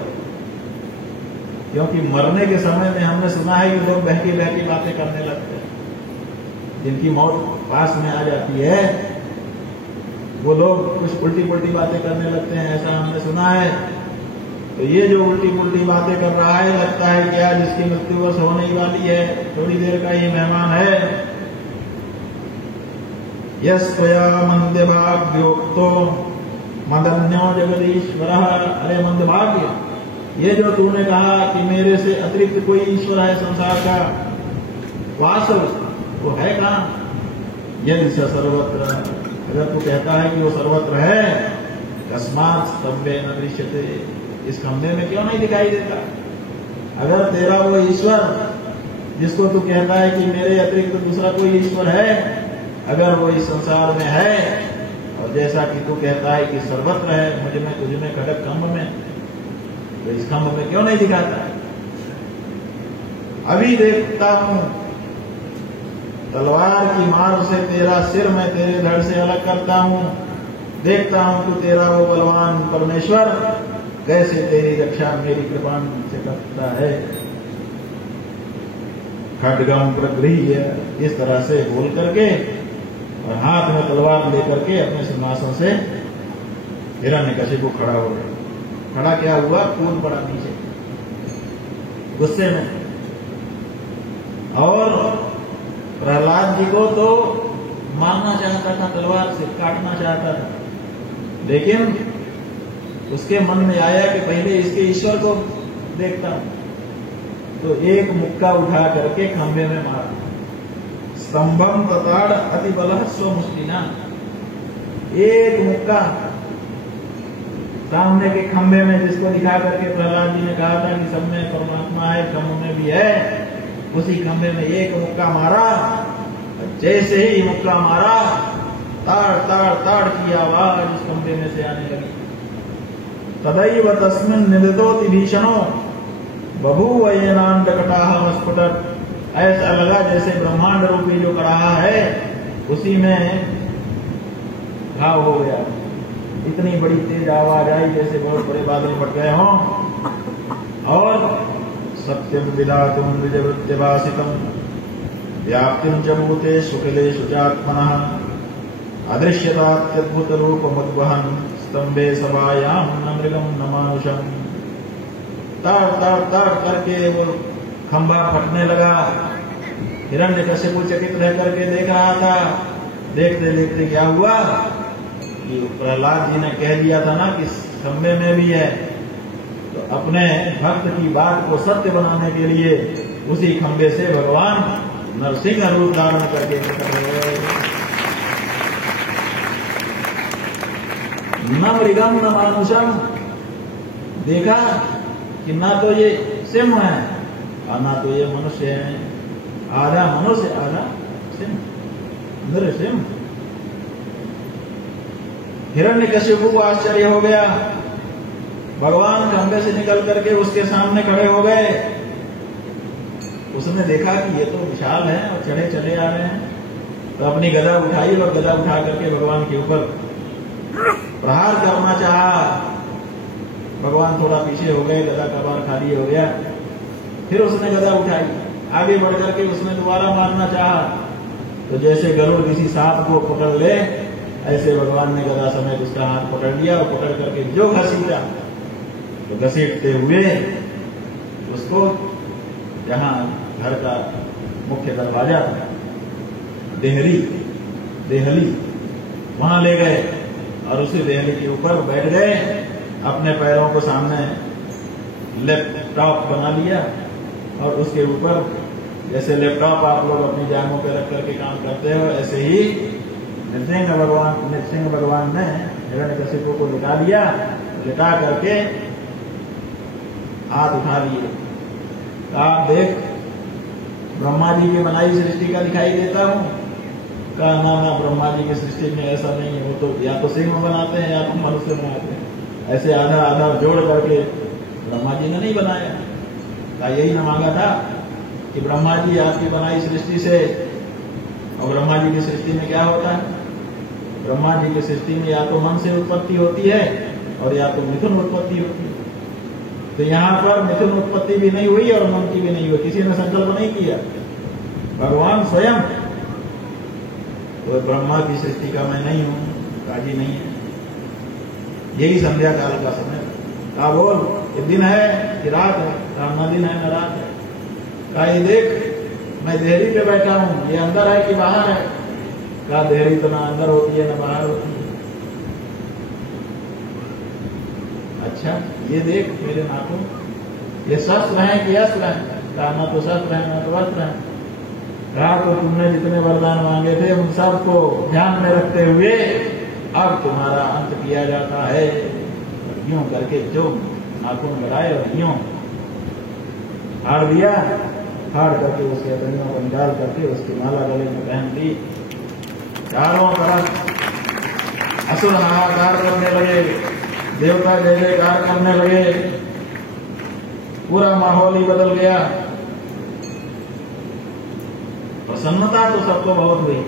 क्योंकि मरने के समय में हमने सुना है कि लोग बहकी बहकी बातें करने लगते हैं। जिनकी मौत पास में आ जाती है वो लोग कुछ उल्टी पुल्टी बातें करने लगते हैं, ऐसा हमने सुना है। तो ये जो उल्टी पुल्टी बातें कर रहा है, लगता है कि आज इसकी मृत्यु बस होने ही वाली है, थोड़ी देर का ये मेहमान है। यस्त्वया मंदभाग्योक्तो मदन्यो जगदीश्वर। अरे मंदभाग्य, ये जो तूने कहा कि मेरे से अतिरिक्त कोई ईश्वर है संसार का, वास्तव वो है कहां? यदि स सर्वत्र, अगर तू कहता है कि वो सर्वत्र है, कस्मात् स्तंभे न दृश्यते, इस खंभे में क्यों नहीं दिखाई देता? अगर तेरा वो ईश्वर जिसको तू कहता है कि मेरे अतिरिक्त दूसरा कोई ईश्वर है, अगर वो इस संसार में है, और जैसा कि तू कहता है कि सर्वत्र है, मुझ में तुझ में खड़क खंभ में, तो इस खंभ में क्यों नहीं दिखाता? अभी देखता हूं तलवार की मार से तेरा सिर मैं तेरे धड़ से अलग करता हूं, देखता हूं कि तेरा वो बलवान परमेश्वर कैसे तेरी रक्षा मेरी कृपा से करता है। खड्गम प्रगृह्य, इस तरह से बोल करके और हाथ में तलवार लेकर के अपने सिंहासन से हिरण्यकशिपु खड़ा हो गया। खड़ा क्या हुआ? कूद पड़ा नीचे गुस्से में। और प्रहलाद जी को तो मारना चाहता था, तलवार से काटना चाहता था, लेकिन उसके मन में आया कि पहले इसके ईश्वर को देखता हूं, तो एक मुक्का उठा करके खंभे में मारा। स्तंभम तताड़ अति बल स्वमुष्टिना, एक मुक्का सामने के खंभे में, जिसको दिखा करके प्रहलाद जी ने कहा था कि सब में परमात्मा है, खंभ में भी है, उसी खंभे में एक मुक्का मारा। जैसे ही मुक्का मारा, ताड़ ताड़ ताड़ की आवाज उस खंभे में से आने लगी। तदैव तस्मिन् निदतोति भीषणो बभूव येनांडकटाह स्फुटत्। ऐसा लगा जैसे ब्रह्मांड रूपी जो कड़ाहा है उसी में घाव हो गया। इतनी बड़ी तेज आवाज आई जैसे बहुत बड़े बादल फट गए हों। और सत्यम विदातुम द्विजवृत्तिभासितम व्याप्तिम च भूते सुखिलेषु चात्मनः अदृश्यतात्यद्भुत रूपमुद्वहन् स्तंभे सभायाम न मृगम न मानुषम। ताड़ ताड़ ताड़ करके वो खंभा फटने लगा। हिरण्यकशिपु चकित रह करके देख रहा था। देखते देखते क्या हुआ कि प्रहलाद जी ने कह दिया था ना कि खंभे में भी है, तो तो अपने भक्त की बात को सत्य बनाने के लिए उसी खंबे से भगवान नरसिंह रूप धारण करके प्रकट हुए। न मृगम न मानुषम, देखा कि ना तो ये सिंह है और ना तो ये मनुष्य है, आधा मनुष्य आधा सिंह, नृसिंह। हिरण्यकशिपु को आश्चर्य हो गया, भगवान खंबे से निकल करके उसके सामने खड़े हो गए। उसने देखा कि ये तो विशाल है और चढ़े चले आ रहे हैं, तो अपनी गदा उठाई और गदा उठा करके भगवान के ऊपर प्रहार करना चाहा। भगवान थोड़ा पीछे हो गए, गदा का बार खाली हो गया। फिर उसने गदा उठाई, आगे बढ़ करके उसने दोबारा मारना चाहा, तो जैसे गरुड़ किसी सांप को पकड़ ले, ऐसे भगवान ने गदा समेत उसका हाथ पकड़ लिया और पकड़ करके जो घसीटा, तो घसीटते हुए उसको जहां घर का मुख्य दरवाजा था, देहली, वहां ले गए और उसी देहली के ऊपर बैठ गए। अपने पैरों को सामने लैपटॉप बना लिया और उसके ऊपर जैसे लैपटॉप आप लोग अपनी जांघों पे रख करके काम करते हो, ऐसे ही नृसिंह भगवान ने हिरण्यकशिपु को लिटा लिया। लिटा करके हाथ उठा लिए। आप देख, ब्रह्मा जी की बनाई सृष्टि का दिखाई देता हूं। कहा ना, ब्रह्मा जी की सृष्टि में ऐसा नहीं है, वो तो या तो सिंह बनाते हैं या तो मनुष्य बनाते हैं, ऐसे आधा आधा जोड़ करके ब्रह्मा जी ने नहीं बनाया। का यही न मांगा था कि ब्रह्मा जी आपकी बनाई सृष्टि से, और ब्रह्मा जी की सृष्टि में क्या होता है? ब्रह्मा जी की सृष्टि में या तो मन से उत्पत्ति होती है और या तो मिथुन उत्पत्ति होती है। तो यहाँ पर मिथुन उत्पत्ति भी नहीं हुई और मन की भी नहीं हुई, किसी ने संकल्प नहीं किया, भगवान स्वयं। तो ब्रह्मा की सृष्टि का मैं नहीं हूं, काजी नहीं है। यही संध्या काल का समय का बोल, ये दिन है कि रात है? न दिन है न रात है। का ये देख, मैं देहरी पे बैठा हूं, ये अंदर है कि बाहर है? का देहरी तो ना अंदर होती है न बाहर होती है। अच्छा, ये देख मेरे नाखून, ये शस्त्र है कि अस्त्र है? कहा ना तो शस्त्र है ना तो अस्त्र है। कहा तो तुमने जितने वरदान मांगे थे उन सबको ध्यान में रखते हुए अब तुम्हारा अंत किया जाता है। यूं करके जो नाखून बढ़ाए और यूं हार दिया, हार करके उसके अतनियों को निकाल करके उसकी माला गले में पहन दी। चारों तरफ असुर हाहाकार करने लगे, देवता जय जयकार करने लगे, पूरा माहौल ही बदल गया। प्रसन्नता तो सबको बहुत हुई,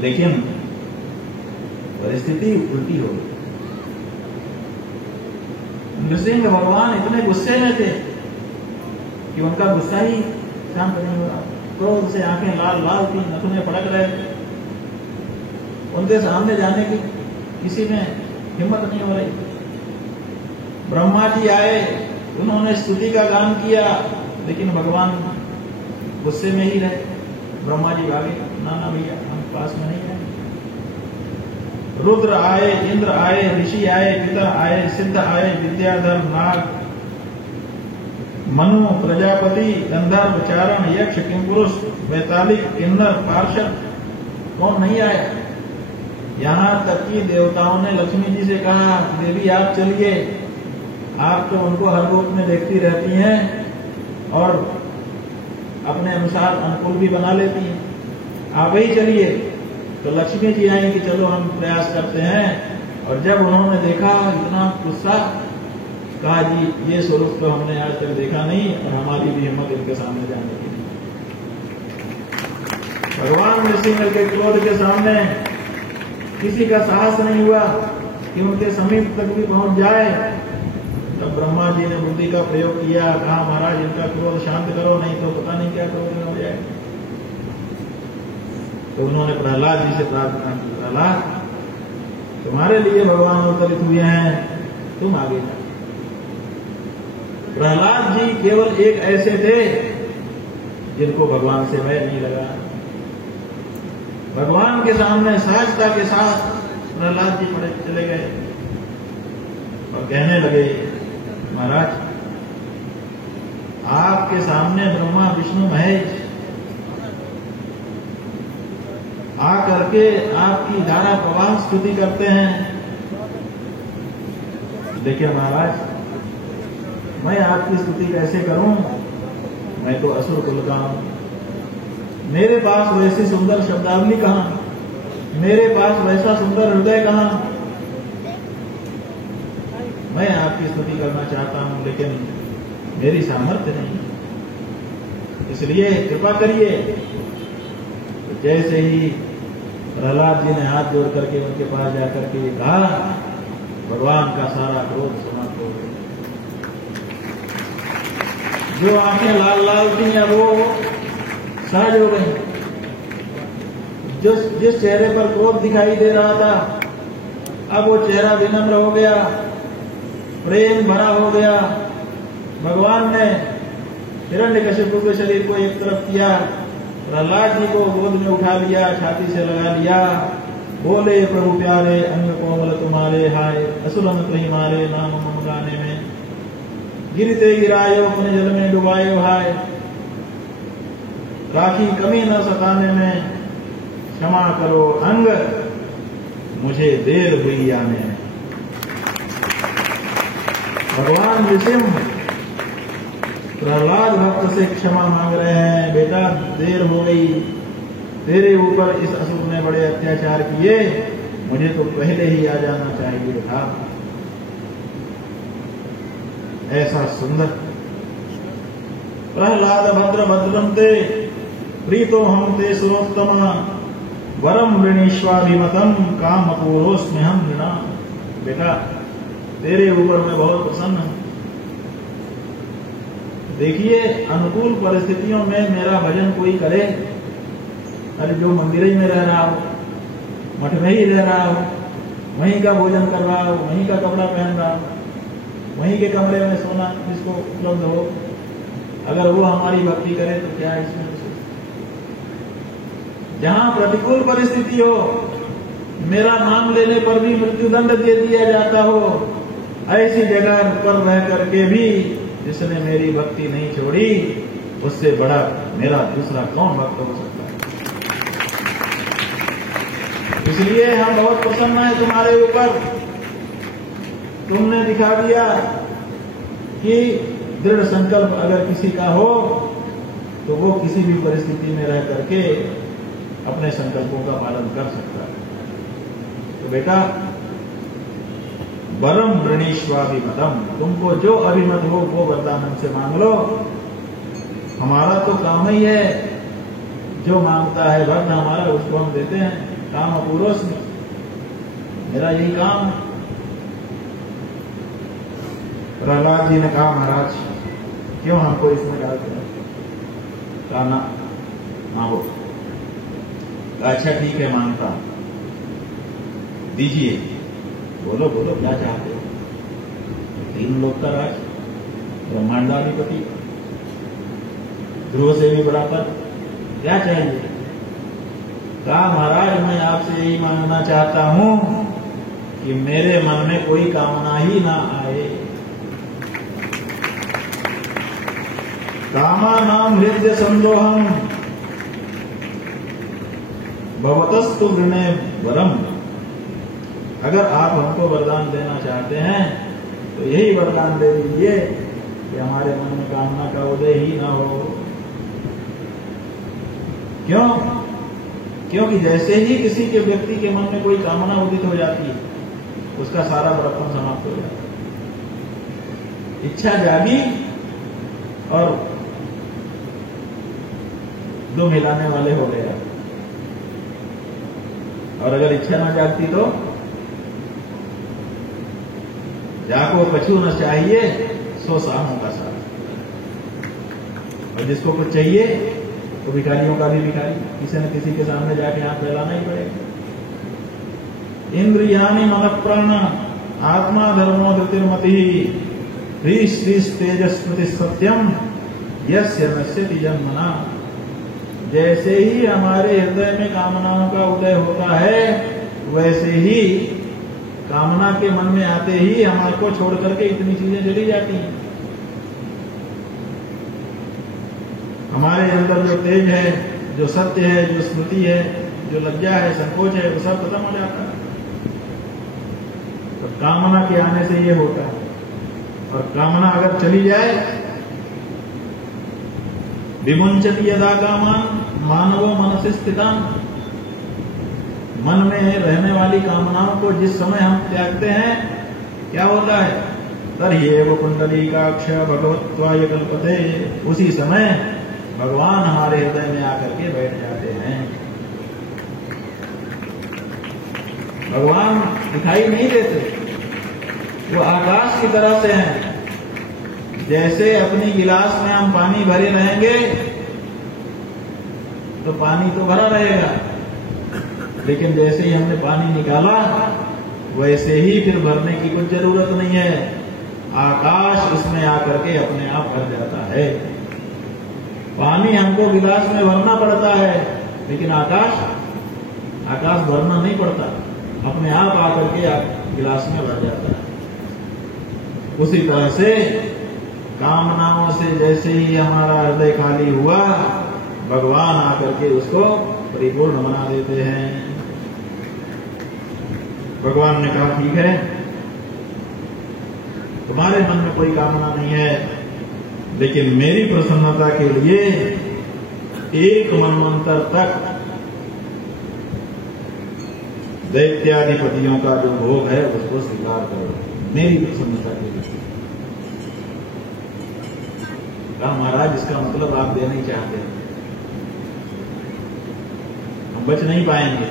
लेकिन परिस्थिति उल्टी हो गई। नृसिंह भगवान इतने गुस्से में थे कि उनका गुस्सा ही शांत नहीं हो रहा। क्रोध से आंखें लाल लाल थी, नथुने पड़क रहे थे। उनके सामने जाने की किसी में हिम्मत नहीं हो रही। ब्रह्मा जी आए, उन्होंने स्तुति का गान किया, लेकिन भगवान गुस्से में ही रहे। ब्रह्मा जी भागे, ना भैया हम पास में नहीं है। रुद्र आए, इंद्र आए, ऋषि आए, पिता आए, सिद्ध आए, विद्याधर, नाग, मनु, प्रजापति, गंधर्व, चारण, यक्ष, किंपुरुष, वैतालिक, किन्नर, पार्षद, कौन नहीं आया। यहाँ तक कि देवताओं ने लक्ष्मी जी से कहा, देवी आप चलिए, आप तो उनको हर रूप में देखती रहती हैं और अपने अनुसार अनुकूल भी बना लेती हैं, आप ही चलिए। तो लक्ष्मी जी आई कि चलो हम प्रयास करते हैं। और जब उन्होंने देखा इतना गुस्सा, कहा जी ये स्वरूप तो हमने आज तक देखा नहीं और हमारी भी हिम्मत इनके सामने जाने की नहीं। भगवान नृसिंह के क्रोध के सामने किसी का साहस नहीं हुआ कि उनके समीप तक भी पहुंच जाए। तब ब्रह्मा जी ने बुद्धि का प्रयोग किया, कहा महाराज इनका क्रोध शांत करो, नहीं तो पता नहीं क्या क्रोध हो जाए। तो उन्होंने प्रहलाद जी से प्रार्थना की, प्रहलाद तुम्हारे लिए भगवान अवतरित हुए हैं, तुम आगे जाओ। प्रहलाद जी केवल एक ऐसे थे जिनको भगवान से भय नहीं लगा। भगवान के सामने सहजता के साथ प्रहलाद जी पड़े चले गए। और कहने लगे, महाराज आपके सामने ब्रह्मा विष्णु महेश आकर के आपकी धारा प्रवाह स्तुति करते हैं। देखिए महाराज, मैं आपकी स्तुति कैसे करूं? मैं तो असुर कुल का हूं। मेरे पास वैसी सुंदर शब्दावली कहां? मेरे पास वैसा सुंदर हृदय कहां? मैं आपकी स्तुति करना चाहता हूं, लेकिन मेरी सामर्थ्य नहीं। इसलिए कृपा करिए। तो जैसे ही प्रहलाद जी ने हाथ जोड़ करके उनके पास जाकर के कहा, भगवान का सारा क्रोध समाप्त हो गया। जो आंखें लाल लाल थी अब वो सहज हो गई। जिस चेहरे पर क्रोध दिखाई दे रहा था, अब वो चेहरा विनम्र हो गया, प्रेम भरा हो गया। भगवान ने हिरण्यकशिपु के शरीर को एक तरफ किया, प्रहलाद जी को गोद में उठा लिया, छाती से लगा लिया, बोले, प्रभु प्यारे अंग कोमल तुम्हारे, हाय असुरन तुही मारे, नाम मम गाने में गिरते गिरायो, अपने जल में डुबायो, हाय राखी कमी न सताने में, क्षमा करो अंग मुझे देर हुई आने में। भगवान नृसिंह प्रहलाद भक्त से क्षमा मांग रहे हैं, बेटा देर हो गई, तेरे ऊपर इस असुर ने बड़े अत्याचार किए, मुझे तो पहले ही आ जाना चाहिए था। ऐसा सुंदर प्रहलाद भद्र भद्रंते प्रीतो हम ते सुरोत्तम, वरम वृणीश्वाभिमतम काम पूर्वोस्मि हम नृणा। बेटा तेरे ऊपर मैं बहुत प्रसन्न हूं। देखिए, अनुकूल परिस्थितियों में मेरा भजन कोई करे, अरे जो मंदिर ही में रह रहा हो, मठ में ही रह रहा हो, वहीं का भोजन कर रहा हो, वहीं का कपड़ा पहन रहा हो, वहीं के कमरे में सोना जिसको उपलब्ध हो, अगर वो हमारी भक्ति करे तो क्या इसमें? जहां प्रतिकूल परिस्थिति हो, मेरा नाम लेने पर भी मृत्युदंड दे दिया जाता हो, ऐसी जगह पर रह करके भी जिसने मेरी भक्ति नहीं छोड़ी, उससे बड़ा मेरा दूसरा कौन भक्त हो सकता है? इसलिए हम बहुत प्रसन्न हैं तुम्हारे ऊपर। तुमने दिखा दिया कि दृढ़ संकल्प अगर किसी का हो तो वो किसी भी परिस्थिति में रह करके अपने संकल्पों का पालन कर सकता है। तो बेटा, वरम वृणीश्वाभिमतम, तुमको जो अभिमत हो वो वरदान हमसे मांग लो। हमारा तो काम ही है, जो मांगता है वरन हमारा उसको हम देते हैं। काम अपूर्वस्मि, मेरा यही काम है। प्रहलाद जी ने कहा, महाराज क्यों हमको इसमें डालते हैं? कहा ना, मांगो। अच्छा ठीक है, मांगता हूं, दीजिए। बोलो बोलो क्या चाहते हो? 3 लोक का राज, ब्रह्मांडाधिपति, ध्रुव से भी बड़ा पद, क्या चाहिए? कहा, महाराज मैं आपसे यही मांगना चाहता हूं कि मेरे मन में कोई कामना ही ना आए। कामानां हृदय संदोहम भवतस्तु वृणे वरम। अगर आप हमको वरदान देना चाहते हैं तो यही वरदान दे दीजिए कि हमारे मन में कामना का उदय ही ना हो। क्यों? क्योंकि जैसे ही किसी के व्यक्ति के मन में कोई कामना उदित हो जाती है, उसका सारा व्रतम समाप्त हो जाता है। इच्छा जागी और दो मिलाने वाले हो गया। और अगर इच्छा ना जागती तो जाको कछु न चाहिए सो सामों का साथ। और जिसको कुछ चाहिए तो भिखारियों का भी भिखारी, किसी न किसी के सामने जाके हाथ फैलाना ही पड़ेगा। इंद्रियाणि मन प्राण आत्मा धर्मो धृतिर्मति ह्रीश तेजस्मृति सत्यम यस्य नश्यति जन्मना। जैसे ही हमारे हृदय में कामनाओं का उदय होता है, वैसे ही कामना के मन में आते ही हमारे को छोड़ करके इतनी चीजें चली जाती हैं। हमारे अंदर जो तेज है, जो सत्य है, जो स्मृति है, जो लज्जा है, संकोच है, वो सब खत्म हो जाता है। तो कामना के आने से ये होता है। और कामना अगर चली जाए, विमुंचति यदा कामान मानवो मनसि स्थितान, मन में रहने वाली कामनाओं को जिस समय हम त्यागते हैं, क्या होता है? तर्ह्येव कुंडलीकाक्ष भगवत्वाय कल्पते, उसी समय भगवान हमारे हृदय में आकर के बैठ जाते हैं। भगवान दिखाई नहीं देते, वो आकाश की तरह से हैं। जैसे अपनी गिलास में हम पानी भरे रहेंगे तो पानी तो भरा रहेगा, लेकिन जैसे ही हमने पानी निकाला वैसे ही फिर भरने की कुछ जरूरत नहीं है। आकाश उसमें आकर के अपने आप भर जाता है। पानी हमको गिलास में भरना पड़ता है, लेकिन आकाश भरना नहीं पड़ता, अपने आप आकर के गिलास में भर जाता है। उसी तरह से कामनाओं से जैसे ही हमारा हृदय खाली हुआ, भगवान आकर के उसको परिपूर्ण बना देते हैं। भगवान ने कहा, ठीक है, तुम्हारे मन में कोई कामना नहीं है, लेकिन मेरी प्रसन्नता के लिए एक मनवंतर तक दैत्याधिपतियों का जो भोग है उसको स्वीकार करो, मेरी प्रसन्नता के लिए। कहा, महाराज इसका मतलब आप देना ही चाहते हैं, हम बच नहीं पाएंगे।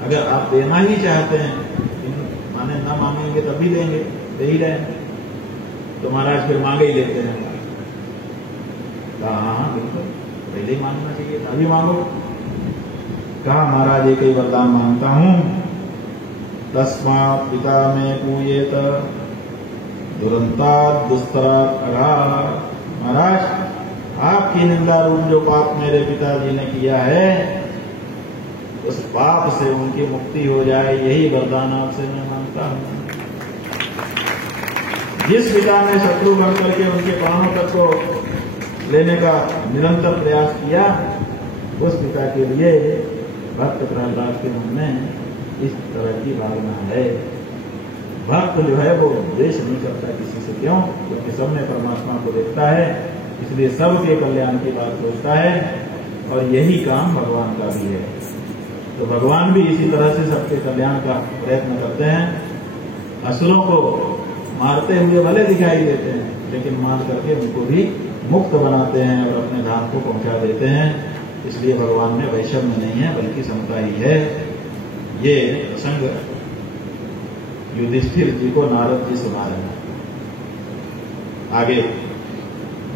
अगर आप देना ही चाहते हैं, माने ना मांगेंगे तब भी देंगे, दे ही रहे, तो महाराज फिर मांगे ही लेते हैं। कहा, हाँ बिल्कुल, पहले ही मांगना चाहिए था, अभी मांगो। कहा, महाराज एक ही वरदान मांगता हूं, तस्मात् पिता में पूयेत दुरंतात् दुस्तरात् अघात्। महाराज, आपकी निंदा रूप जो पाप मेरे पिताजी ने किया है, उस पाप से उनकी मुक्ति हो जाए, यही वरदान आपसे मैं मांगता हूं। जिस पिता ने शत्रु बन करके उनके प्राणों तक को लेने का निरंतर प्रयास किया, उस पिता के लिए भक्त प्रहलाद के मन में इस तरह की भावना है। भक्त जो है वो द्वेष नहीं करता किसी से, क्यों? क्योंकि सबने परमात्मा को देखता है, इसलिए सबके कल्याण की बात सोचता है, और यही काम भगवान का भी है। तो भगवान भी इसी तरह से सबके कल्याण का प्रयत्न करते हैं। असुरों को मारते हुए भले दिखाई देते हैं, लेकिन मार करके उनको भी मुक्त बनाते हैं और अपने धाम को पहुंचा देते हैं। इसलिए भगवान में वैषम्य नहीं है, बल्कि समता ही है। ये प्रसंग युधिष्ठिर जी को नारद जी सुना रहे हैं। आगे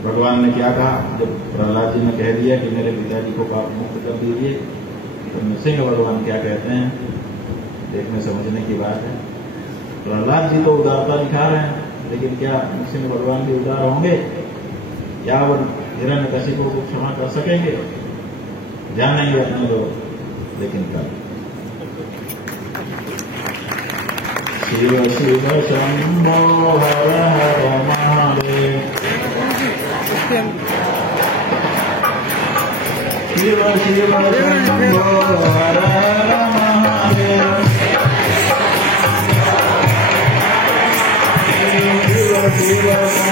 भगवान ने क्या कहा, जब प्रहलाद जी ने कह दिया कि मेरे पिताजी को पाप मुक्त कर दीजिए, तो नृसिंह भगवान क्या कहते हैं, देखने समझने की बात है। प्रहलाद जी तो उदारता दिखा रहे हैं, लेकिन क्या नृसिंह भगवान भी उदार होंगे? क्या वो हिरण्यकशिपु को क्षमा कर सकेंगे? जानेंगे अपने लोग, लेकिन कल। शिव शिव शंभो हर हर महादेव, शिव शिव शंभो हर हर महादेव, शिव शिव